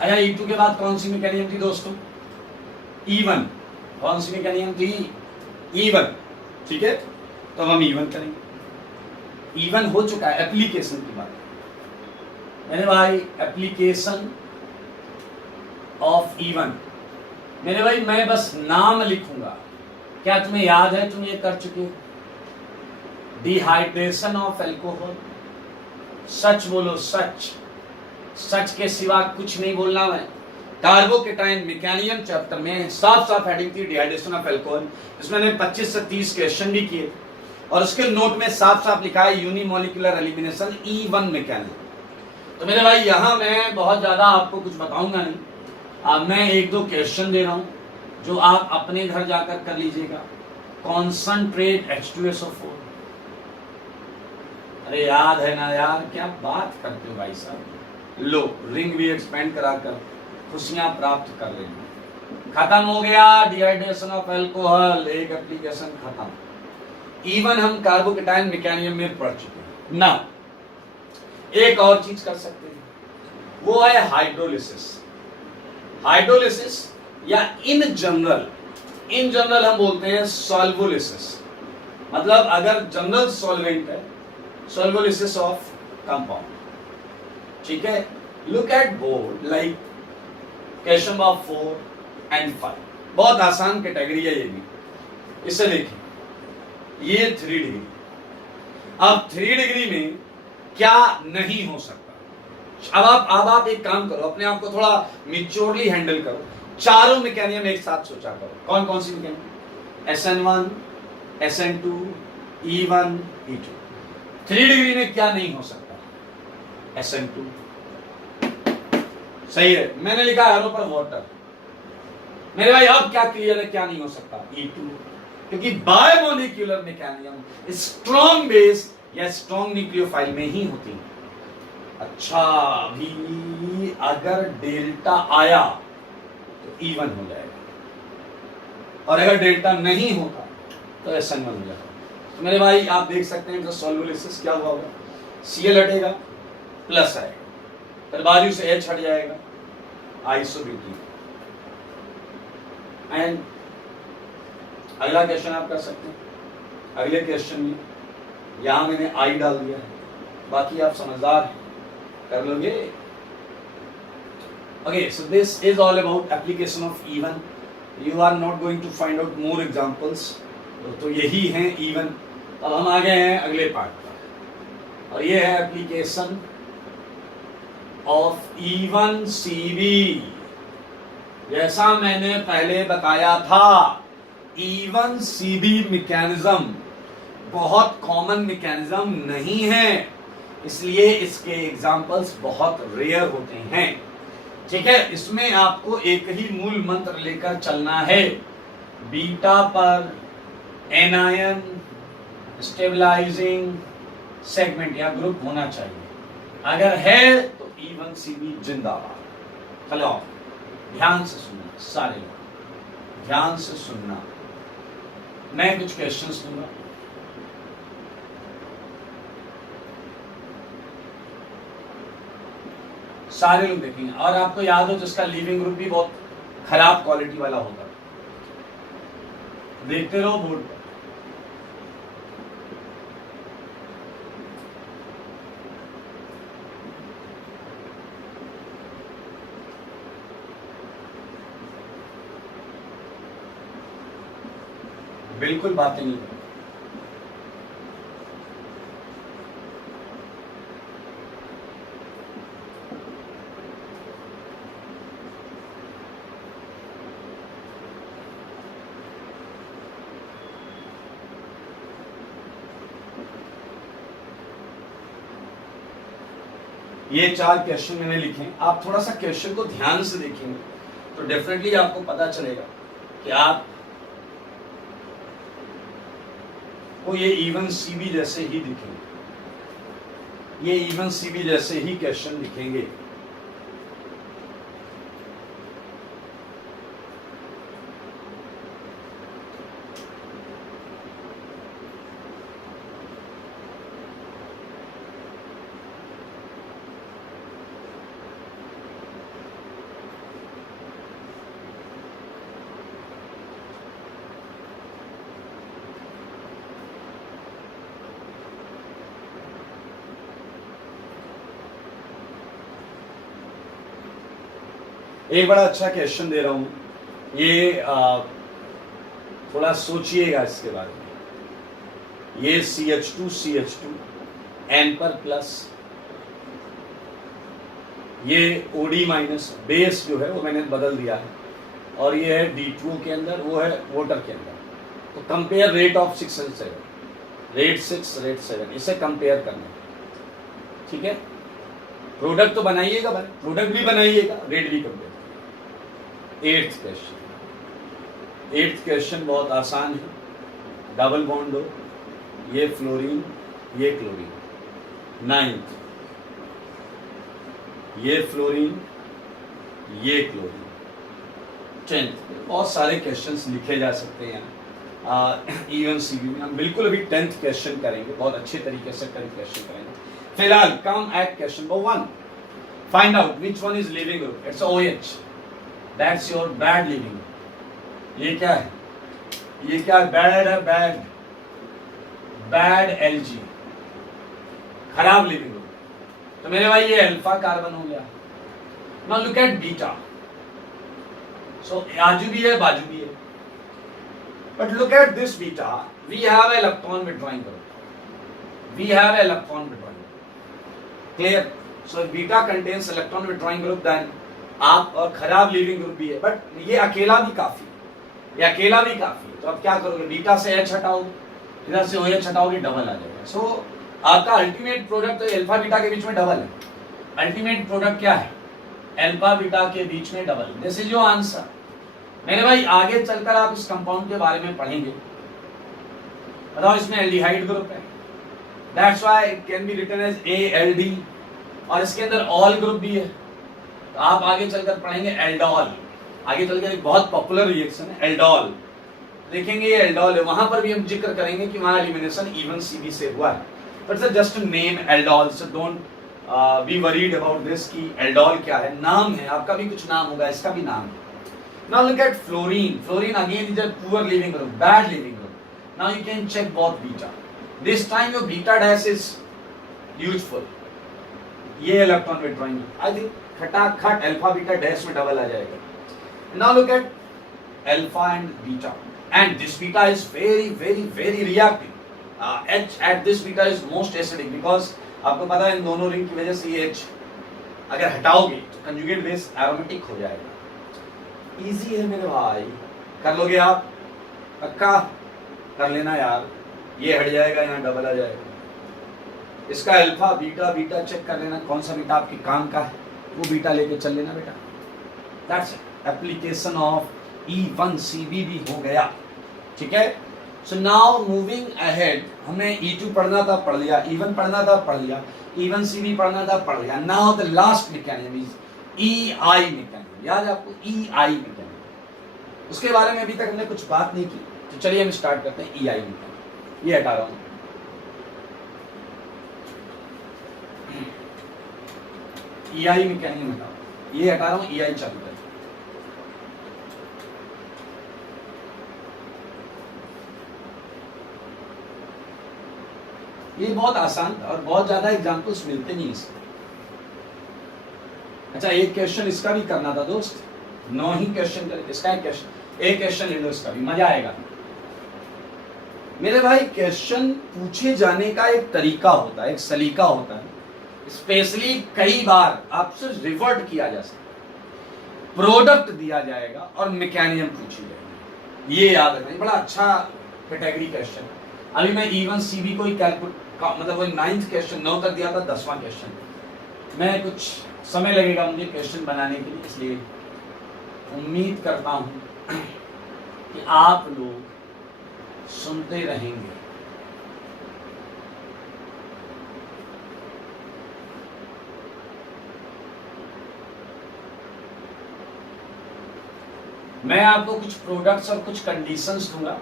आया E2 के बाद कौन सी मैकेनिज्म थी दोस्तों? E1। कौन सी मैकेनिज्म थी? E1। ठीक है, तो हम E1 करेंगे। E1 हो चुका है, एप्लीकेशन की बात मेरे भाई, एप्लीकेशन ऑफ E1। मेरे भाई मैं बस नाम लिखूंगा, क्या तुम्हें याद है? तुम ये कर चुके हो। Dehydration of alcohol. सच बोलो, सच, सच के सिवा कुछ नहीं बोलना है। कार्बोकेटाइन मैकेनिज्म चैप्टर में साफ साफ हेडिंग थी डिहाइड्रेशन ऑफ एल्कोहल। इसमें मैंने 25 से 30 क्वेश्चन भी किए और उसके नोट में साफ साफ लिखा है यूनिमोलिकुलर एलिमिनेशन E1 मैकेनिज्म। तो मेरे भाई यहां मैं बहुत ज्यादा आपको कुछ बताऊंगा नहीं। अब मैं एक दो क्वेश्चन दे रहा हूं जो आप अपने घर जाकर कर लीजिएगा। Concentrate H2SO4। अरे याद है ना यार, क्या बात करते हो भाई साहब। लो, रिंग भी एक्सपेंड कराकर खुशियां प्राप्त कर रहे हैं। खत्म हो गया डिहाइड्रेशन ऑफ एल्कोहल, एक एप्लीकेशन खत्म। E1 हम कार्बोकेटाइन मैकेनिज्म में पढ़ चुके हैं ना। एक और चीज कर सकते हैं, वो है हाइड्रोलिसिस। हाइड्रोलिसिस या इन जनरल हम बोलते हैं सॉल्वोलिसिस। मतलब अगर जनरल सॉल्वेंट है, सॉल्वोलिसिस ऑफ कंपाउंड। ठीक है, look at board like question number 4 and 5। बहुत आसान कैटेगरी है ये भी। इसे देखिए, ये 3 डिग्री। अब 3 डिग्री में क्या नहीं हो सकता? अब आप एक काम करो, अपने आप को थोड़ा मिच्योरली हैंडल करो। चारों मैकेनिज्म एक साथ सोचा करो। कौन कौन सी mechanism? SN1, SN2, E1, E2। 3 degree में क्या नहीं हो सकता? SN2। सही है, मैंने लिखा एरो पर वाटर। मेरे भाई अब क्या क्लियर है क्या नहीं हो सकता? E2। क्योंकि बायोमोलिक्यूलर मैकेनिज्म स्ट्रॉन्ग बेस या स्ट्रॉन्ग न्यूक्लियोफाइल में ही होती है। अच्छा, अभी अगर डेल्टा आया तो E1 हो जाएगा, और अगर डेल्टा नहीं होता तो SN1 हो जाएगा। तो मेरे भाई आप देख सकते हैं सॉल्वोलिसिस क्या हुआ होगा। Cl हटेगा, प्लस आएगा, फिर बाजू से H हट जाएगा, आइसोब्यूटीन। एंड अगला क्वेश्चन आप कर सकते हैं। अगले क्वेश्चन में यहां मैंने I डाल दिया है, बाकी आप समझदार हैं, कर लोगे। Okay, so this is all about application of E1. You are not going to find out more examples. तो यही है E1। अब हम आ गए हैं अगले पार्ट पर, और ये है एप्लीकेशन ऑफ E1CV। जैसा मैंने पहले बताया था, E1CV मैकेनिज्म बहुत कॉमन मैकेनिज्म नहीं है, इसलिए इसके एग्जाम्पल्स बहुत रेयर होते हैं। ठीक है, इसमें आपको एक ही मूल मंत्र लेकर चलना है। बीटा पर एनायन स्टेबलाइजिंग सेगमेंट या ग्रुप होना चाहिए। अगर है तो E1CV जिंदाबाद। चलो ध्यान से सुनना, सारे लोग ध्यान से सुनना। मैं कुछ क्वेश्चंस दूंगा, सारे लोग देखेंगे। और आपको याद हो जिसका लीविंग ग्रुप भी बहुत खराब क्वालिटी वाला होता है, देखते रहो बोर्ड पर। बिल्कुल बातें नहीं करें। ये 4 क्वेश्चन मैंने लिखे हैं, आप थोड़ा सा क्वेश्चन को ध्यान से देखेंगे तो डेफिनेटली आपको पता चलेगा कि आप को ये इवन सीबी जैसे ही दिखेंगे, ये इवन सीबी जैसे ही क्वेश्चन दिखेंगे। एक बड़ा अच्छा क्वेश्चन दे रहा हूं, ये थोड़ा सोचिएगा इसके बारे में। ये CH2 N पर प्लस, ये OD माइनस, बेस जो है वो मैंने बदल दिया है, और ये है D2O के अंदर, वो है वाटर के अंदर। तो compare rate of 6 and 7, rate 6 rate 7, इसे कंपेयर करना, ठीक है। प्रोडक्ट तो बनाइएगा भाई, प्रोडक्ट भी बनाइएगा, रेट भी कंपेयर। 8th क्वेश्चन बहुत आसान है, डबल बॉन्ड हो, ये फ्लोरीन ये क्लोरीन। 9th, ये फ्लोरीन ये क्लोरीन। 10th, बहुत सारे क्वेश्चंस लिखे जा सकते हैं इवन सीबी में। हम बिल्कुल अभी 10th क्वेश्चन करेंगे, बहुत अच्छे तरीके से 10th क्वेश्चन करेंगे। फिलहाल come at question number 1, find out which one is leaving group. It's OH, that's your bad leaving group. ये क्या है, ये क्या बैड है, बैड Lg, खराब लिविंग ग्रुप। तो मेरे भाई ये अल्फा कार्बन हो गया। Now look at beta, so आजू भी है बाजू भी है, but look at this beta, we have electron withdrawing group, we have electron withdrawing group, clear. So beta contains electron withdrawing group, then आप और खराब लिविंग ग्रुप भी है, बट ये अकेला भी काफी, ये अकेला भी काफी है। तो आप क्या करोगे, बीटा से H हटाओगे, इधर से OH हटाओगे, डबल आ जाएगा। सो आपका अल्टीमेट प्रोडक्ट तो अल्फा बीटा के बीच में डबल है। अल्टीमेट प्रोडक्ट क्या है, अल्फा बीटा के बीच में double. This is your answer. मेरे भाई आगे चलकर आप इस कंपाउंड के बारे में पढ़ेंगे, बताओ इसमें एल्डिहाइड ग्रुप है, that's why it can be written as ALD, और इसके अंदर ऑल ग्रुप भी है। तो आप आगे चलकर पढ़ेंगे एल्डोल, आगे चलकर एक बहुत पॉपुलर रिएक्शन है एल्डोल, देखेंगे ये एल्डोल है। वहां पर भी हम जिक्र करेंगे कि वहां एलिमिनेशन इवन सीबी से हुआ है, but it's just name aldol, so don't be worried about this कि एल्डोल क्या है, नाम है, आपका भी कुछ नाम होगा, इसका भी नाम है। Now look at fluorine. Fluorine again is a poor living group, bad living group. Now you can check both beta. This time your beta dash is useful. ये इलेक्ट्रॉन विड्रॉइंग, आई थिंक खटाखट alpha beta dash में double आ जाएगा। Now look at alpha and beta, and this beta is very reactive. H at this beta is most acidic because आपको पता है इन दोनों ring की वजह से ये H अगर हटाओगे तो कंजुगेट बेस एरोमेटिक हो जाएगा। इजी है मेरे भाई, कर लोगे आप, पक्का कर लेना यार। ये हट जाएगा, यहाँ डबल आ जाएगा। इसका अल्फा बीटा बीटा चेक कर लेना, कौन सा बीटा आपके काम का है, वो बीटा लेके चल लेना बेटा। दैट्स एप्लीकेशन ऑफ E1CB भी हो गया, ठीक है। सो नाउ मूविंग अहेड, हमने E2 पढ़ना था पढ़ लिया, E1 पढ़ना था पढ़ लिया, E1CB पढ़ना था पढ़ लिया। Now the last mechanism is EI mechanism. याद है आपको EI मैकेनिज्म, उसके बारे में अभी तक हमने कुछ बात नहीं की, तो चलिए हम स्टार्ट करते हैं EI मैकेनिज्म। ये हटा रहा हूं, EI मैकेनिज्म हटाओ, ये हटा रहा हूं, EI चालू कर। ये बहुत आसान था और बहुत ज्यादा एग्जांपल्स मिलते नहीं इसके। अच्छा एक क्वेश्चन इसका भी करना था दोस्त, 9 ही क्वेश्चन कर, इसका एक क्वेश्चन ले लो, इसका भी मजा आएगा मेरे भाई। क्वेश्चन पूछे जाने का एक तरीका होता है, एक सलीका होता है, स्पेशली कई बार आपसे रिवर्ट किया जा सकता है, प्रोडक्ट दिया जाएगा और मैकेनिज्म पूछी जाएगी, ये याद रखना, बड़ा अच्छा कैटेगरी क्वेश्चन। अभी मैं E1 CB को ही मतलब वही 9th क्वेश्चन 9 तक दिया था, 10वां क्वेश्चन मैं कुछ समय लगेगा मुझे क्वेश्चन बनाने के लिए, इसलिए उम्मीद करता हूं कि आप लोग सुनते रहेंगे। मैं आपको कुछ प्रोडक्ट्स और कुछ कंडीशंस दूंगा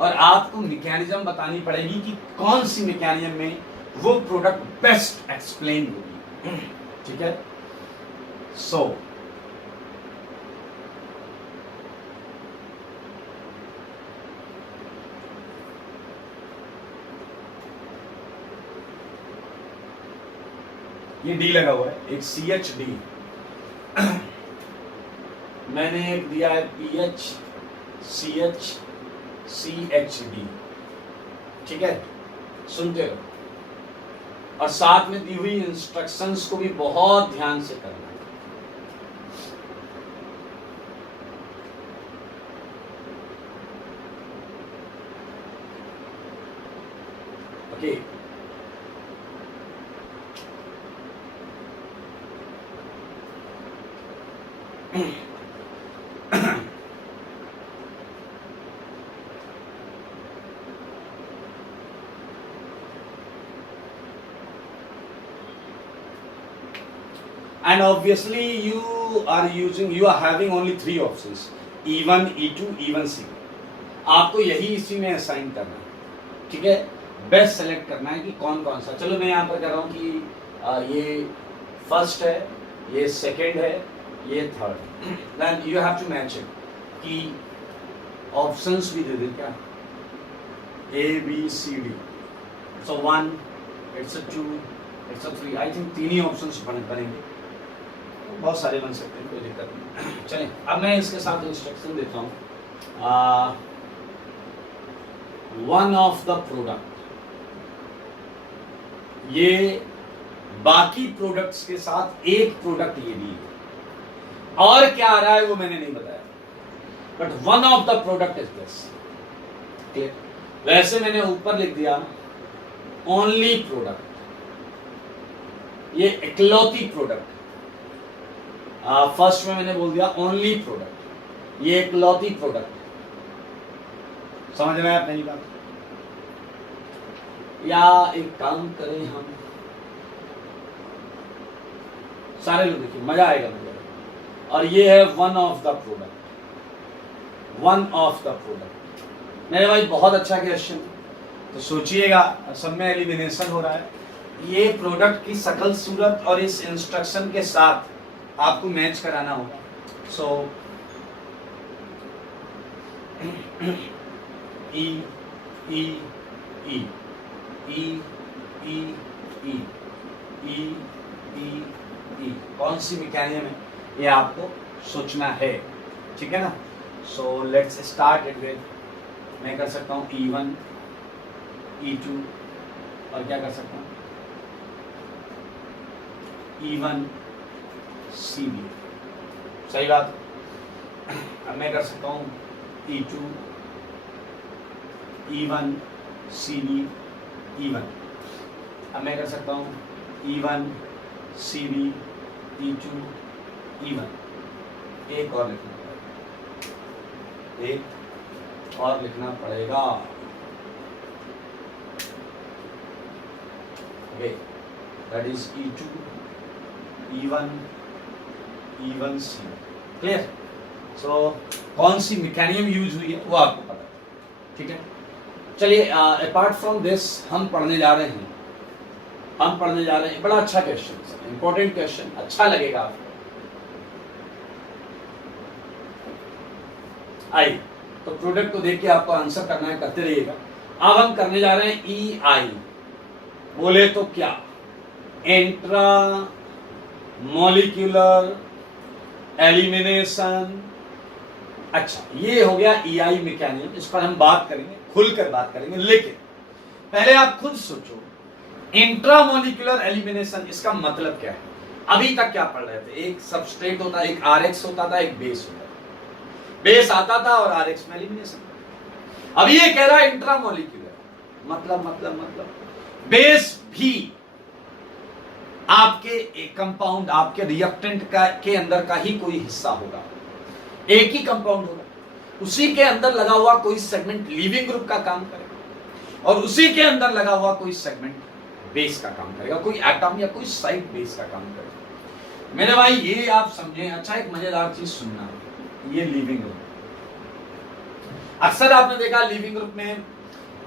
और आपको मैकेनिज्म बतानी पड़ेगी कि कौन सी मैकेनिज्म में वो प्रोडक्ट बेस्ट एक्सप्लेन होगी, ठीक है। सो ये डी लगा हुआ है, एक CHD, मैंने एक दिया है PH CH CHD, ठीक है, सुनते रहो और साथ में दी हुई इंस्ट्रक्शंस को भी बहुत ध्यान से करना है। Okay, and obviously you are having only 3 options, E1 E2 E1 C। आपको यही इसी में असाइन करना है, ठीक है, बेस्ट सेलेक्ट करना है कि कौन कौन सा। चलो मैं यहाँ पर कर रहा हूँ कि ये फर्स्ट है, ये सेकंड है, ये third, then you have to match it कि ऑप्शंस भी दे दे क्या, ABCD, so 1 it's 2 it's 3, I think 3 ही ऑप्शंस बनेंगे, बहुत सारे बन सकते हैं, कोई दिक्कत नहीं। चलें अब मैं इसके साथ इंस्ट्रक्शन देता हूँ। वन ऑफ द प्रोडक्ट, ये बाकी प्रोडक्ट्स के साथ एक प्रोडक्ट ये भी है, और क्या आ रहा है वो मैंने नहीं बताया, but one of the product is this, clear. वैसे मैंने ऊपर लिख दिया ओनली प्रोडक्ट, ये इकलौती प्रोडक्ट। फर्स्ट में मैंने बोल दिया ओनली प्रोडक्ट, ये इकलौती प्रोडक्ट, समझ में आया पहली बात। या एक काम करें हम सारे लोग, देखिए मजा आएगा मुझे। और ये है one of the product, one of the product मेरे भाई, बहुत अच्छा क्वेश्चन। तो सोचिएगा, सब में एलिमिनेशन हो रहा है, ये प्रोडक्ट की शकल सूरत और इस इंस्ट्रक्शन के साथ आपको मैच कराना होगा। सो ई ई ई ई ई ई ई ई ई कौन सी मैकेनिज्म है ये आपको सोचना है, ठीक है ना। So let's start it with, मैं कर सकता हूँ E1 E2 और क्या कर सकता हूँ E1 CB, सही बात। अब मैं कर सकता हूँ E2 E1 CB E1, अब मैं कर सकता हूँ E1 CB E2 E1। एक और लिखना पड़ेगा, एक और लिखना पड़ेगा, okay, that is E2 E1 E1 C, clear. So कौन सी मैकेनिज्म यूज हुई है वो आपको पता है, ठीक है। चलिए अपार्ट फ्रॉम दिस हम पढ़ने जा रहे हैं हम पढ़ने जा रहे हैं, बड़ा अच्छा क्वेश्चन, इंपॉर्टेंट क्वेश्चन, अच्छा लगेगा आपको। आइए, तो प्रोडक्ट को देख के आपको आंसर करना है, करते रहिएगा। अब हम करने जा रहे हैं EI, बोले तो क्या, इंट्रा मॉलिक्यूलर एलिमिनेशन। अच्छा, ये हो गया EI मैकेनिज्म, इस पर हम बात करेंगे, खुलकर बात करेंगे, लेकिन पहले आप खुद सोचो इंट्रामोलिकुलर एलिमिनेशन इसका मतलब क्या है। अभी तक क्या पढ़ रहे थे, एक सबस्ट्रेट होता, एक RX होता था, एक बेस होता था, बेस आता था और RX में एलिमिनेशन। अब ये कह रहा है इंट्रामोलिकुलर मतलब बेस भी आपके कंपाउंड, आपके रिएक्टेंट के अंदर का ही कोई हिस्सा होगा, एक ही कंपाउंड होगा, उसी के अंदर लगा हुआ कोई सेगमेंट लीविंग ग्रुप का काम करेगा और उसी के अंदर लगा हुआ कोई सेगमेंट बेस का काम करेगा, कोई एटम या कोई साइड बेस का काम करेगा। मेरे भाई ये आप समझें। अच्छा, एक मजेदार चीज सुनना, ये लीविंग ग्रुप, अक्सर आपने देखा लीविंग ग्रुप में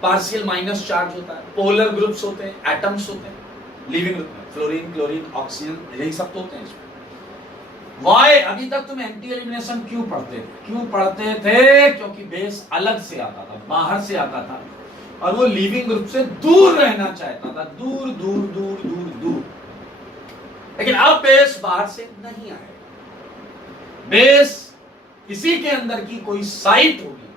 पार्शियल माइनस चार्ज होता है, पोलर ग्रुप्स होते हैं, एटम्स होते हैं लीविंग ग्रुप में, फ्लोरीन, क्लोरीन, ऑक्सीजन, यही सब तो होते हैं इसमें। वाई, अभी तक तुम एंटी एलिमिनेशन क्यों पढ़ते थे? क्योंकि बेस अलग से आता था, बाहर से आता था और वो लीविंग ग्रुप से दूर रहना चाहता था, दूर दूर दूर दूर दूर। लेकिन अब बेस बाहर से नहीं आएगा, बेस इसी के अंदर की कोई साइट होगी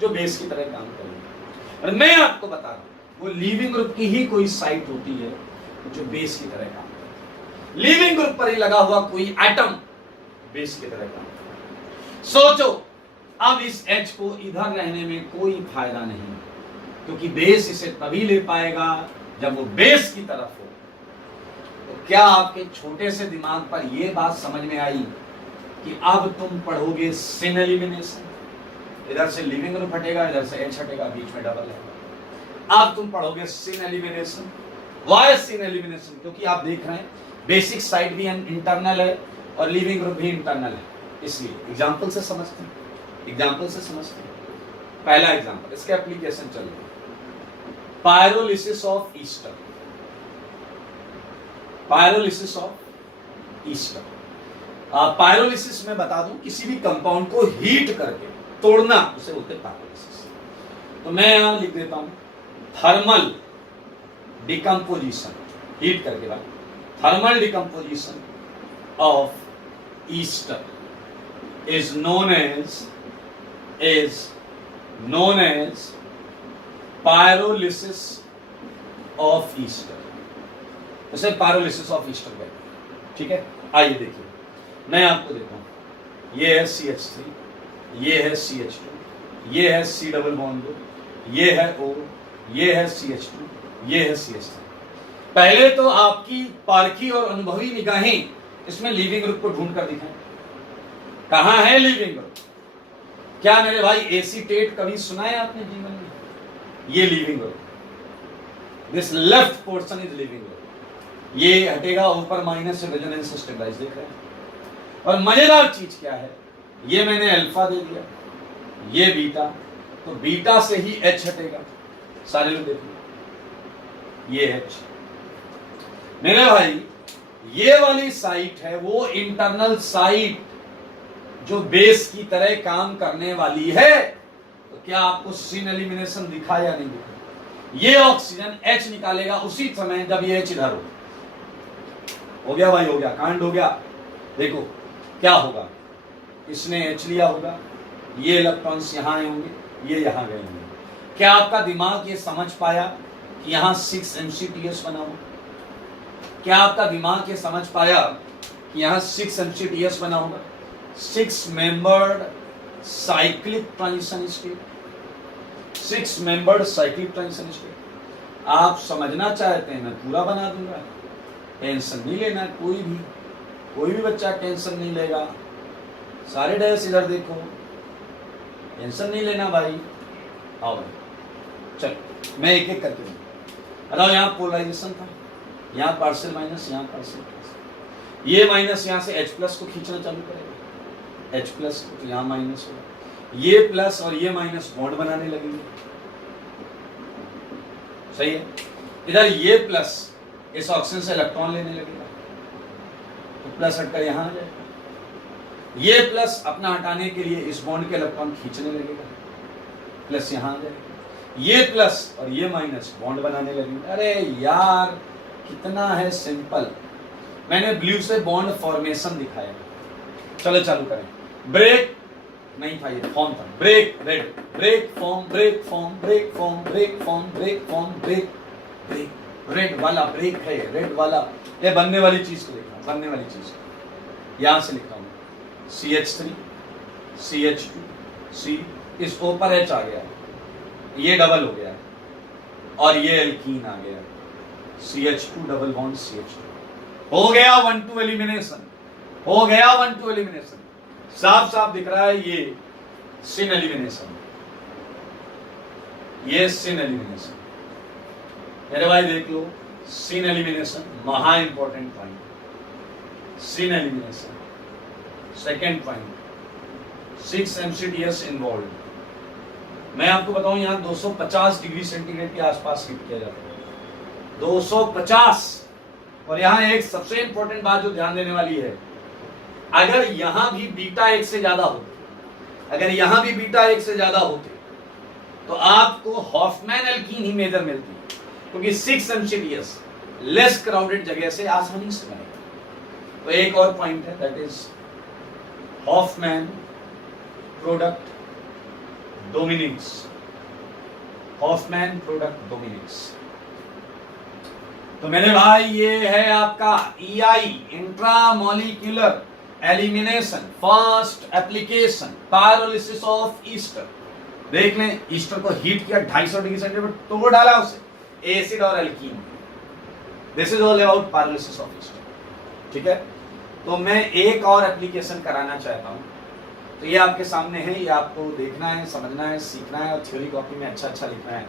जो बेस की तरह काम करेगी। और मैं आपको बता रहा हूं, वो लीविंग ग्रुप की ही कोई साइट होती है जो बेस की तरह काम करती है। लीविंग ग्रुप पर ही लगा हुआ कोई एटम बेस की तरह काम करता है। सोचो, अब इस H को इधर रहने में कोई फायदा नहीं, क्योंकि बेस इसे तभी ले पाएगा जब वो बेस की तरफ हो। तो क्या आपके छोटे से दिमाग पर यह बात समझ में आई कि अब तुम पढ़ोगे सिन एलिमिनेशन, इधर से लिविंग ग्रुप हटेगा, इधर से H हटेगा, बीच में डबल है। अब तुम पढ़ोगे सिन एलिमिनेशन। वाई सिन एलिमिनेशन? क्योंकि आप देख रहे हैं बेसिक साइड भी इंटरनल है और लिविंग ग्रुप भी इंटरनल है, इसलिए एग्जांपल से समझते हैं, पहला एग्जांपल, इसके एप्लीकेशन चल रही है, पायरोलिसिस ऑफ ईस्टर। पायरोलिसिस में बता दूं, किसी भी कंपाउंड को हीट करके तोड़ना, उसे बोलते हैं पायरोलिसिस। तो मैं यहां लिख देता हूं थर्मल डिकम्पोजिशन, हीट करके बात, thermal decomposition of Easter is known as pyrolysis of Easter. इसे पायरोलिसिस ऑफ ईस्टर कहते हैं, ठीक है। आइए देखिए, मैं आपको देता हूं, ये है CH3, ये है CH2, ये है C डबल बॉन्ड 2, ये है O, ये है CH2, ये है CH3। पहले तो आपकी पारखी और अनुभवी निगाहें इसमें लिविंग ग्रुप को ढूंढ कर दिखाएं, कहां है लिविंग ग्रुप। क्या मेरे भाई एसीटेट कभी सुना है आपने जीवन में? ये leaving group, this left portion is leaving group. ये हटेगा ऊपर माइनस से रेजोनेंस स्टेबलाइज, देख रहे हैं। और मजेदार चीज क्या है, ये मैंने अल्फा दे दिया, ये बीटा, तो बीटा से ही H हटेगा, सारे लोग देखो, ये H। मेरे भाई ये वाली साइट है वो इंटरनल साइट जो बेस की तरह काम करने वाली है। तो क्या आपको सिन एलिमिनेशन दिखा या नहीं दिखा? ये ऑक्सीजन H निकालेगा उसी समय जब ये H इधर हो गया भाई, हो गया, कांड हो गया। देखो क्या होगा, इसने H लिया होगा, ये इलेक्ट्रॉन्स यहां आए होंगे, ये यहां गए होंगे। क्या आपका दिमाग ये समझ पाया कि यहां 6 MCTS बना हुआ? क्या आपका दिमाग ये समझ पाया कि यहां 6 MCTS बना होगा? 6 membered cyclic transition state, 6 membered cyclic transition state. आप समझना चाहते हैं मैं पूरा बना दूंगा, टेंशन नहीं लेना, कोई भी बच्चा टेंशन नहीं लेगा। सारे डैश इधर देखो, टेंशन नहीं लेना भाई। आओ भाई, चलो मैं एक एक करके दूंगा। बताओ, यहाँ पोलराइजेशन था, यहाँ पार्शियल माइनस, यहाँ पार्शियल प्लस, ये माइनस यहाँ से H प्लस को खींचना चालू करेगा, H प्लस को, तो यहाँ माइनस होगा, ये प्लस और ये माइनस बॉन्ड बनाने लगेंगे, सही है। इधर ये प्लस इस ऑक्सीजन से इलेक्ट्रॉन लेने लगेगा, तो प्लस हटकर यहां आ जाएगा। ये प्लस अपना हटाने के लिए इस बॉन्ड के इलेक्ट्रॉन खींचने लगेगा, प्लस यहां आ जाएगा। ये प्लस और ये माइनस बॉन्ड बनाने लगेगा। अरे यार कितना है सिंपल। मैंने ब्लू से बॉन्ड फॉर्मेशन दिखाया। चलो चालू करें। ब्रेक नहीं था, ये फॉर्म था। Break red, break form, break form, break form, break form, break form, break break. Red वाला ब्रेक है, रेड वाला ये बनने वाली चीज को लिखना, बनने वाली चीज यहां से लिखा हूं CH3 CH2 C, इस ऊपर H आ गया, ये डबल हो गया और ये एल्कीन आ गया, CH2 डबल बॉन्ड CH2। हो गया 1-2 एलिमिनेशन, हो गया 1-2 एलिमिनेशन। साफ साफ दिख रहा है ये सिन एलिमिनेशन, ये सिन एलिमिनेशन। मेरे भाई देख लो, सिन एलिमिनेशन महा important point. Syn elimination second point, 6 MCTS involve. मैं आपको बताऊं यहां 250 डिग्री सेंटीग्रेड के आसपास हीट किया जाता है, 250। और यहां एक सबसे इंपॉर्टेंट बात जो ध्यान देने वाली है, अगर यहां भी बीटा 1 से ज्यादा होते, अगर यहां भी बीटा 1 से ज्यादा होते तो आपको हॉफमैन एल्कीन ही मेजर मिलती, क्योंकि 6 MCTS लेस क्राउडेड जगह से आसानी से बनेगा। तो एक और पॉइंट है, that is Hofmann product dominance, Hofmann product dominance. तो मेरे भाई ये है आपका EI intramolecular elimination, first application pyrolysis of ester. देख लें, ईस्टर को हीट किया 250 डिग्री सेंटीग्रेड, तोड़ डाला उसे, एसिड और alkene. This is all about pyrolysis of Easter. ठीक है, तो मैं एक और एप्लीकेशन कराना चाहता हूं। तो ये आपके सामने है, ये आपको देखना है, समझना है, सीखना है और थ्योरी कॉपी में अच्छा अच्छा लिखना है।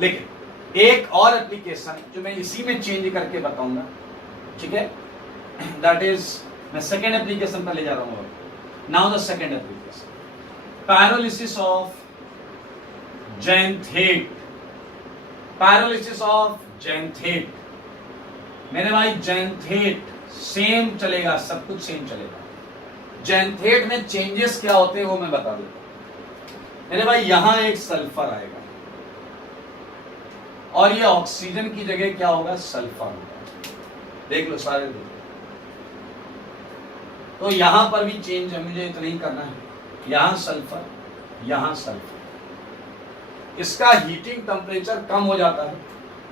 लेकिन एक और एप्लीकेशन जो मैं इसी में चेंज करके बताऊंगा, ठीक है, दैट इज मैं सेकेंड एप्लीकेशन पर ले जा रहा हूं। Now the second application, pyrolysis of xanthate, pyrolysis of xanthate. मेरे भाई जैंथेट सेम चलेगा, सब कुछ सेम चलेगा। जैंथेट में चेंजेस क्या होते हैं वो मैं बता देता हूं। मेरे भाई यहां एक सल्फर आएगा और ये ऑक्सीजन की जगह क्या होगा, सल्फर होगा। देख लो सारे देख। तो यहां पर भी चेंज है, मुझे इतना ही करना है। यहां सल्फर, यहां सल्फर। इसका हीटिंग टेम्परेचर कम हो जाता है,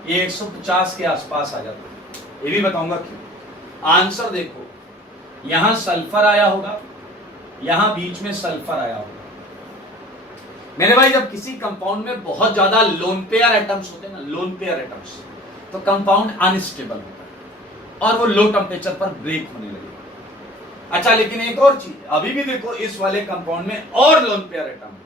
ये 150 के आसपास आ जाता है। ये भी बताऊंगा क्यों। आंसर देखो, यहां सल्फर आया होगा, यहां बीच में सल्फर आया होगा। मेरे भाई जब किसी कंपाउंड में बहुत ज्यादा लोन पेयर एटम्स होते हैं ना, लोन पेयर एटम्स, तो कंपाउंड अनस्टेबल होता है और वो लो टेम्परेचर पर ब्रेक होने लगेगा। अच्छा, लेकिन एक और चीज, अभी भी देखो इस वाले कंपाउंड में और लोन पेयर एटम है,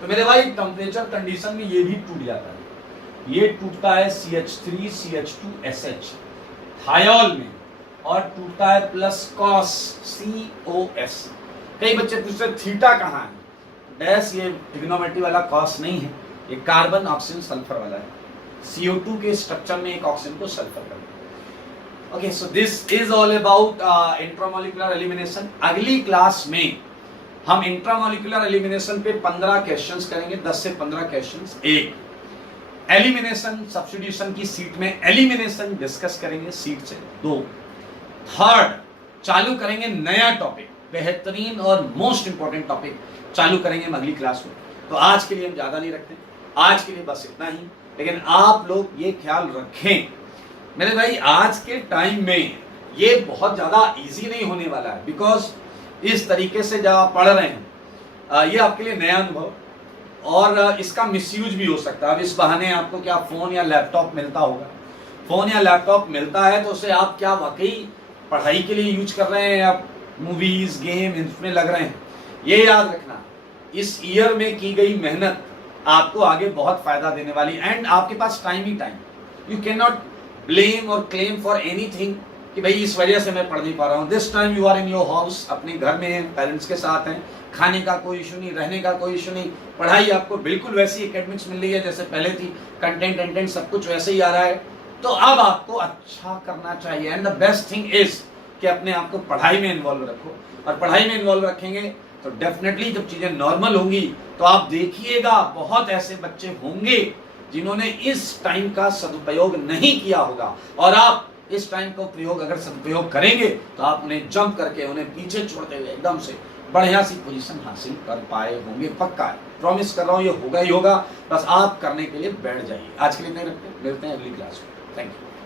तो मेरे भाई टेम्परेचर कंडीशन में ये भी टूट जाता है। ये टूटता है CH3 CH2 SH थायोल में, और टूटता है प्लस कॉस COS। कई बच्चे पूछते हैं थीटा कहाँ है, डैश ये ट्रिग्नोमेट्री वाला कॉस नहीं है, ये कार्बन ऑक्सीजन सल्फर वाला है। CO2 के स्ट्रक्चर में एक ऑक्सीजन को सल्फर कर दिया। Okay, so this is all about intramolecular elimination. अगली क्लास में हम इंट्रामोलिकुलर एलिमिनेशन पे 15 क्वेश्चंस करेंगे, 10 से 15 क्वेश्चंस। एक एलिमिनेशन सब्स्टिट्यूशन की सीट में एलिमिनेशन डिस्कस करेंगे सीट से। 2 थर्ड चालू करेंगे नया टॉपिक, बेहतरीन और मोस्ट इंपॉर्टेंट टॉपिक चालू करेंगे हम अगली क्लास में। तो आज के लिए हम ज्यादा नहीं रखते, आज के लिए बस इतना ही। लेकिन आप लोग ये ख्याल रखें मेरे भाई, आज के टाइम में ये बहुत ज्यादा इजी नहीं होने वाला है, बिकॉज इस तरीके से जब आप पढ़ रहे हैं ये आपके लिए नया अनुभव, और इसका मिसयूज भी हो सकता है। अब इस बहाने आपको क्या फोन या लैपटॉप मिलता होगा, फोन या लैपटॉप मिलता है तो उसे आप क्या वाकई पढ़ाई के लिए यूज कर रहे हैं या मूवीज गेम इसमें लग रहे हैं। ये याद रखना, इस ईयर में की गई मेहनत आपको आगे बहुत फायदा देने वाली। एंड आपके पास टाइम ही time, you can not blame और क्लेम फॉर एनीथिंग कि भाई इस वजह से मैं पढ़ नहीं पा रहा हूँ। This time you are in your house, अपने घर में पेरेंट्स के साथ हैं, खाने का कोई इशू नहीं, रहने का कोई इशू नहीं, पढ़ाई आपको बिल्कुल वैसी एकेडमिक्स मिल रही है जैसे पहले थी, कंटेंट सब कुछ वैसे ही आ रहा है। तो अब आपको अच्छा करना चाहिए। And the best thing is कि अपने आप को पढ़ाई में इन्वॉल्व रखो, और पढ़ाई में इन्वॉल्व रखेंगे तो डेफिनेटली जब चीजें नॉर्मल होंगी तो आप देखिएगा बहुत ऐसे बच्चे होंगे जिन्होंने इस टाइम का सदुपयोग नहीं किया होगा, और आप इस टाइम का प्रयोग अगर सदुपयोग करेंगे तो आप उन्हें जंप करके उन्हें पीछे छोड़ते हुए एकदम से बढ़िया सी पोजीशन हासिल कर पाए होंगे। पक्का है, प्रॉमिस कर रहा हूं ये होगा ही होगा। बस आप करने के लिए बैठ जाइए। आज के लिए इतना ही रखते हैं, मिलते हैं अगली क्लास में। Thank you.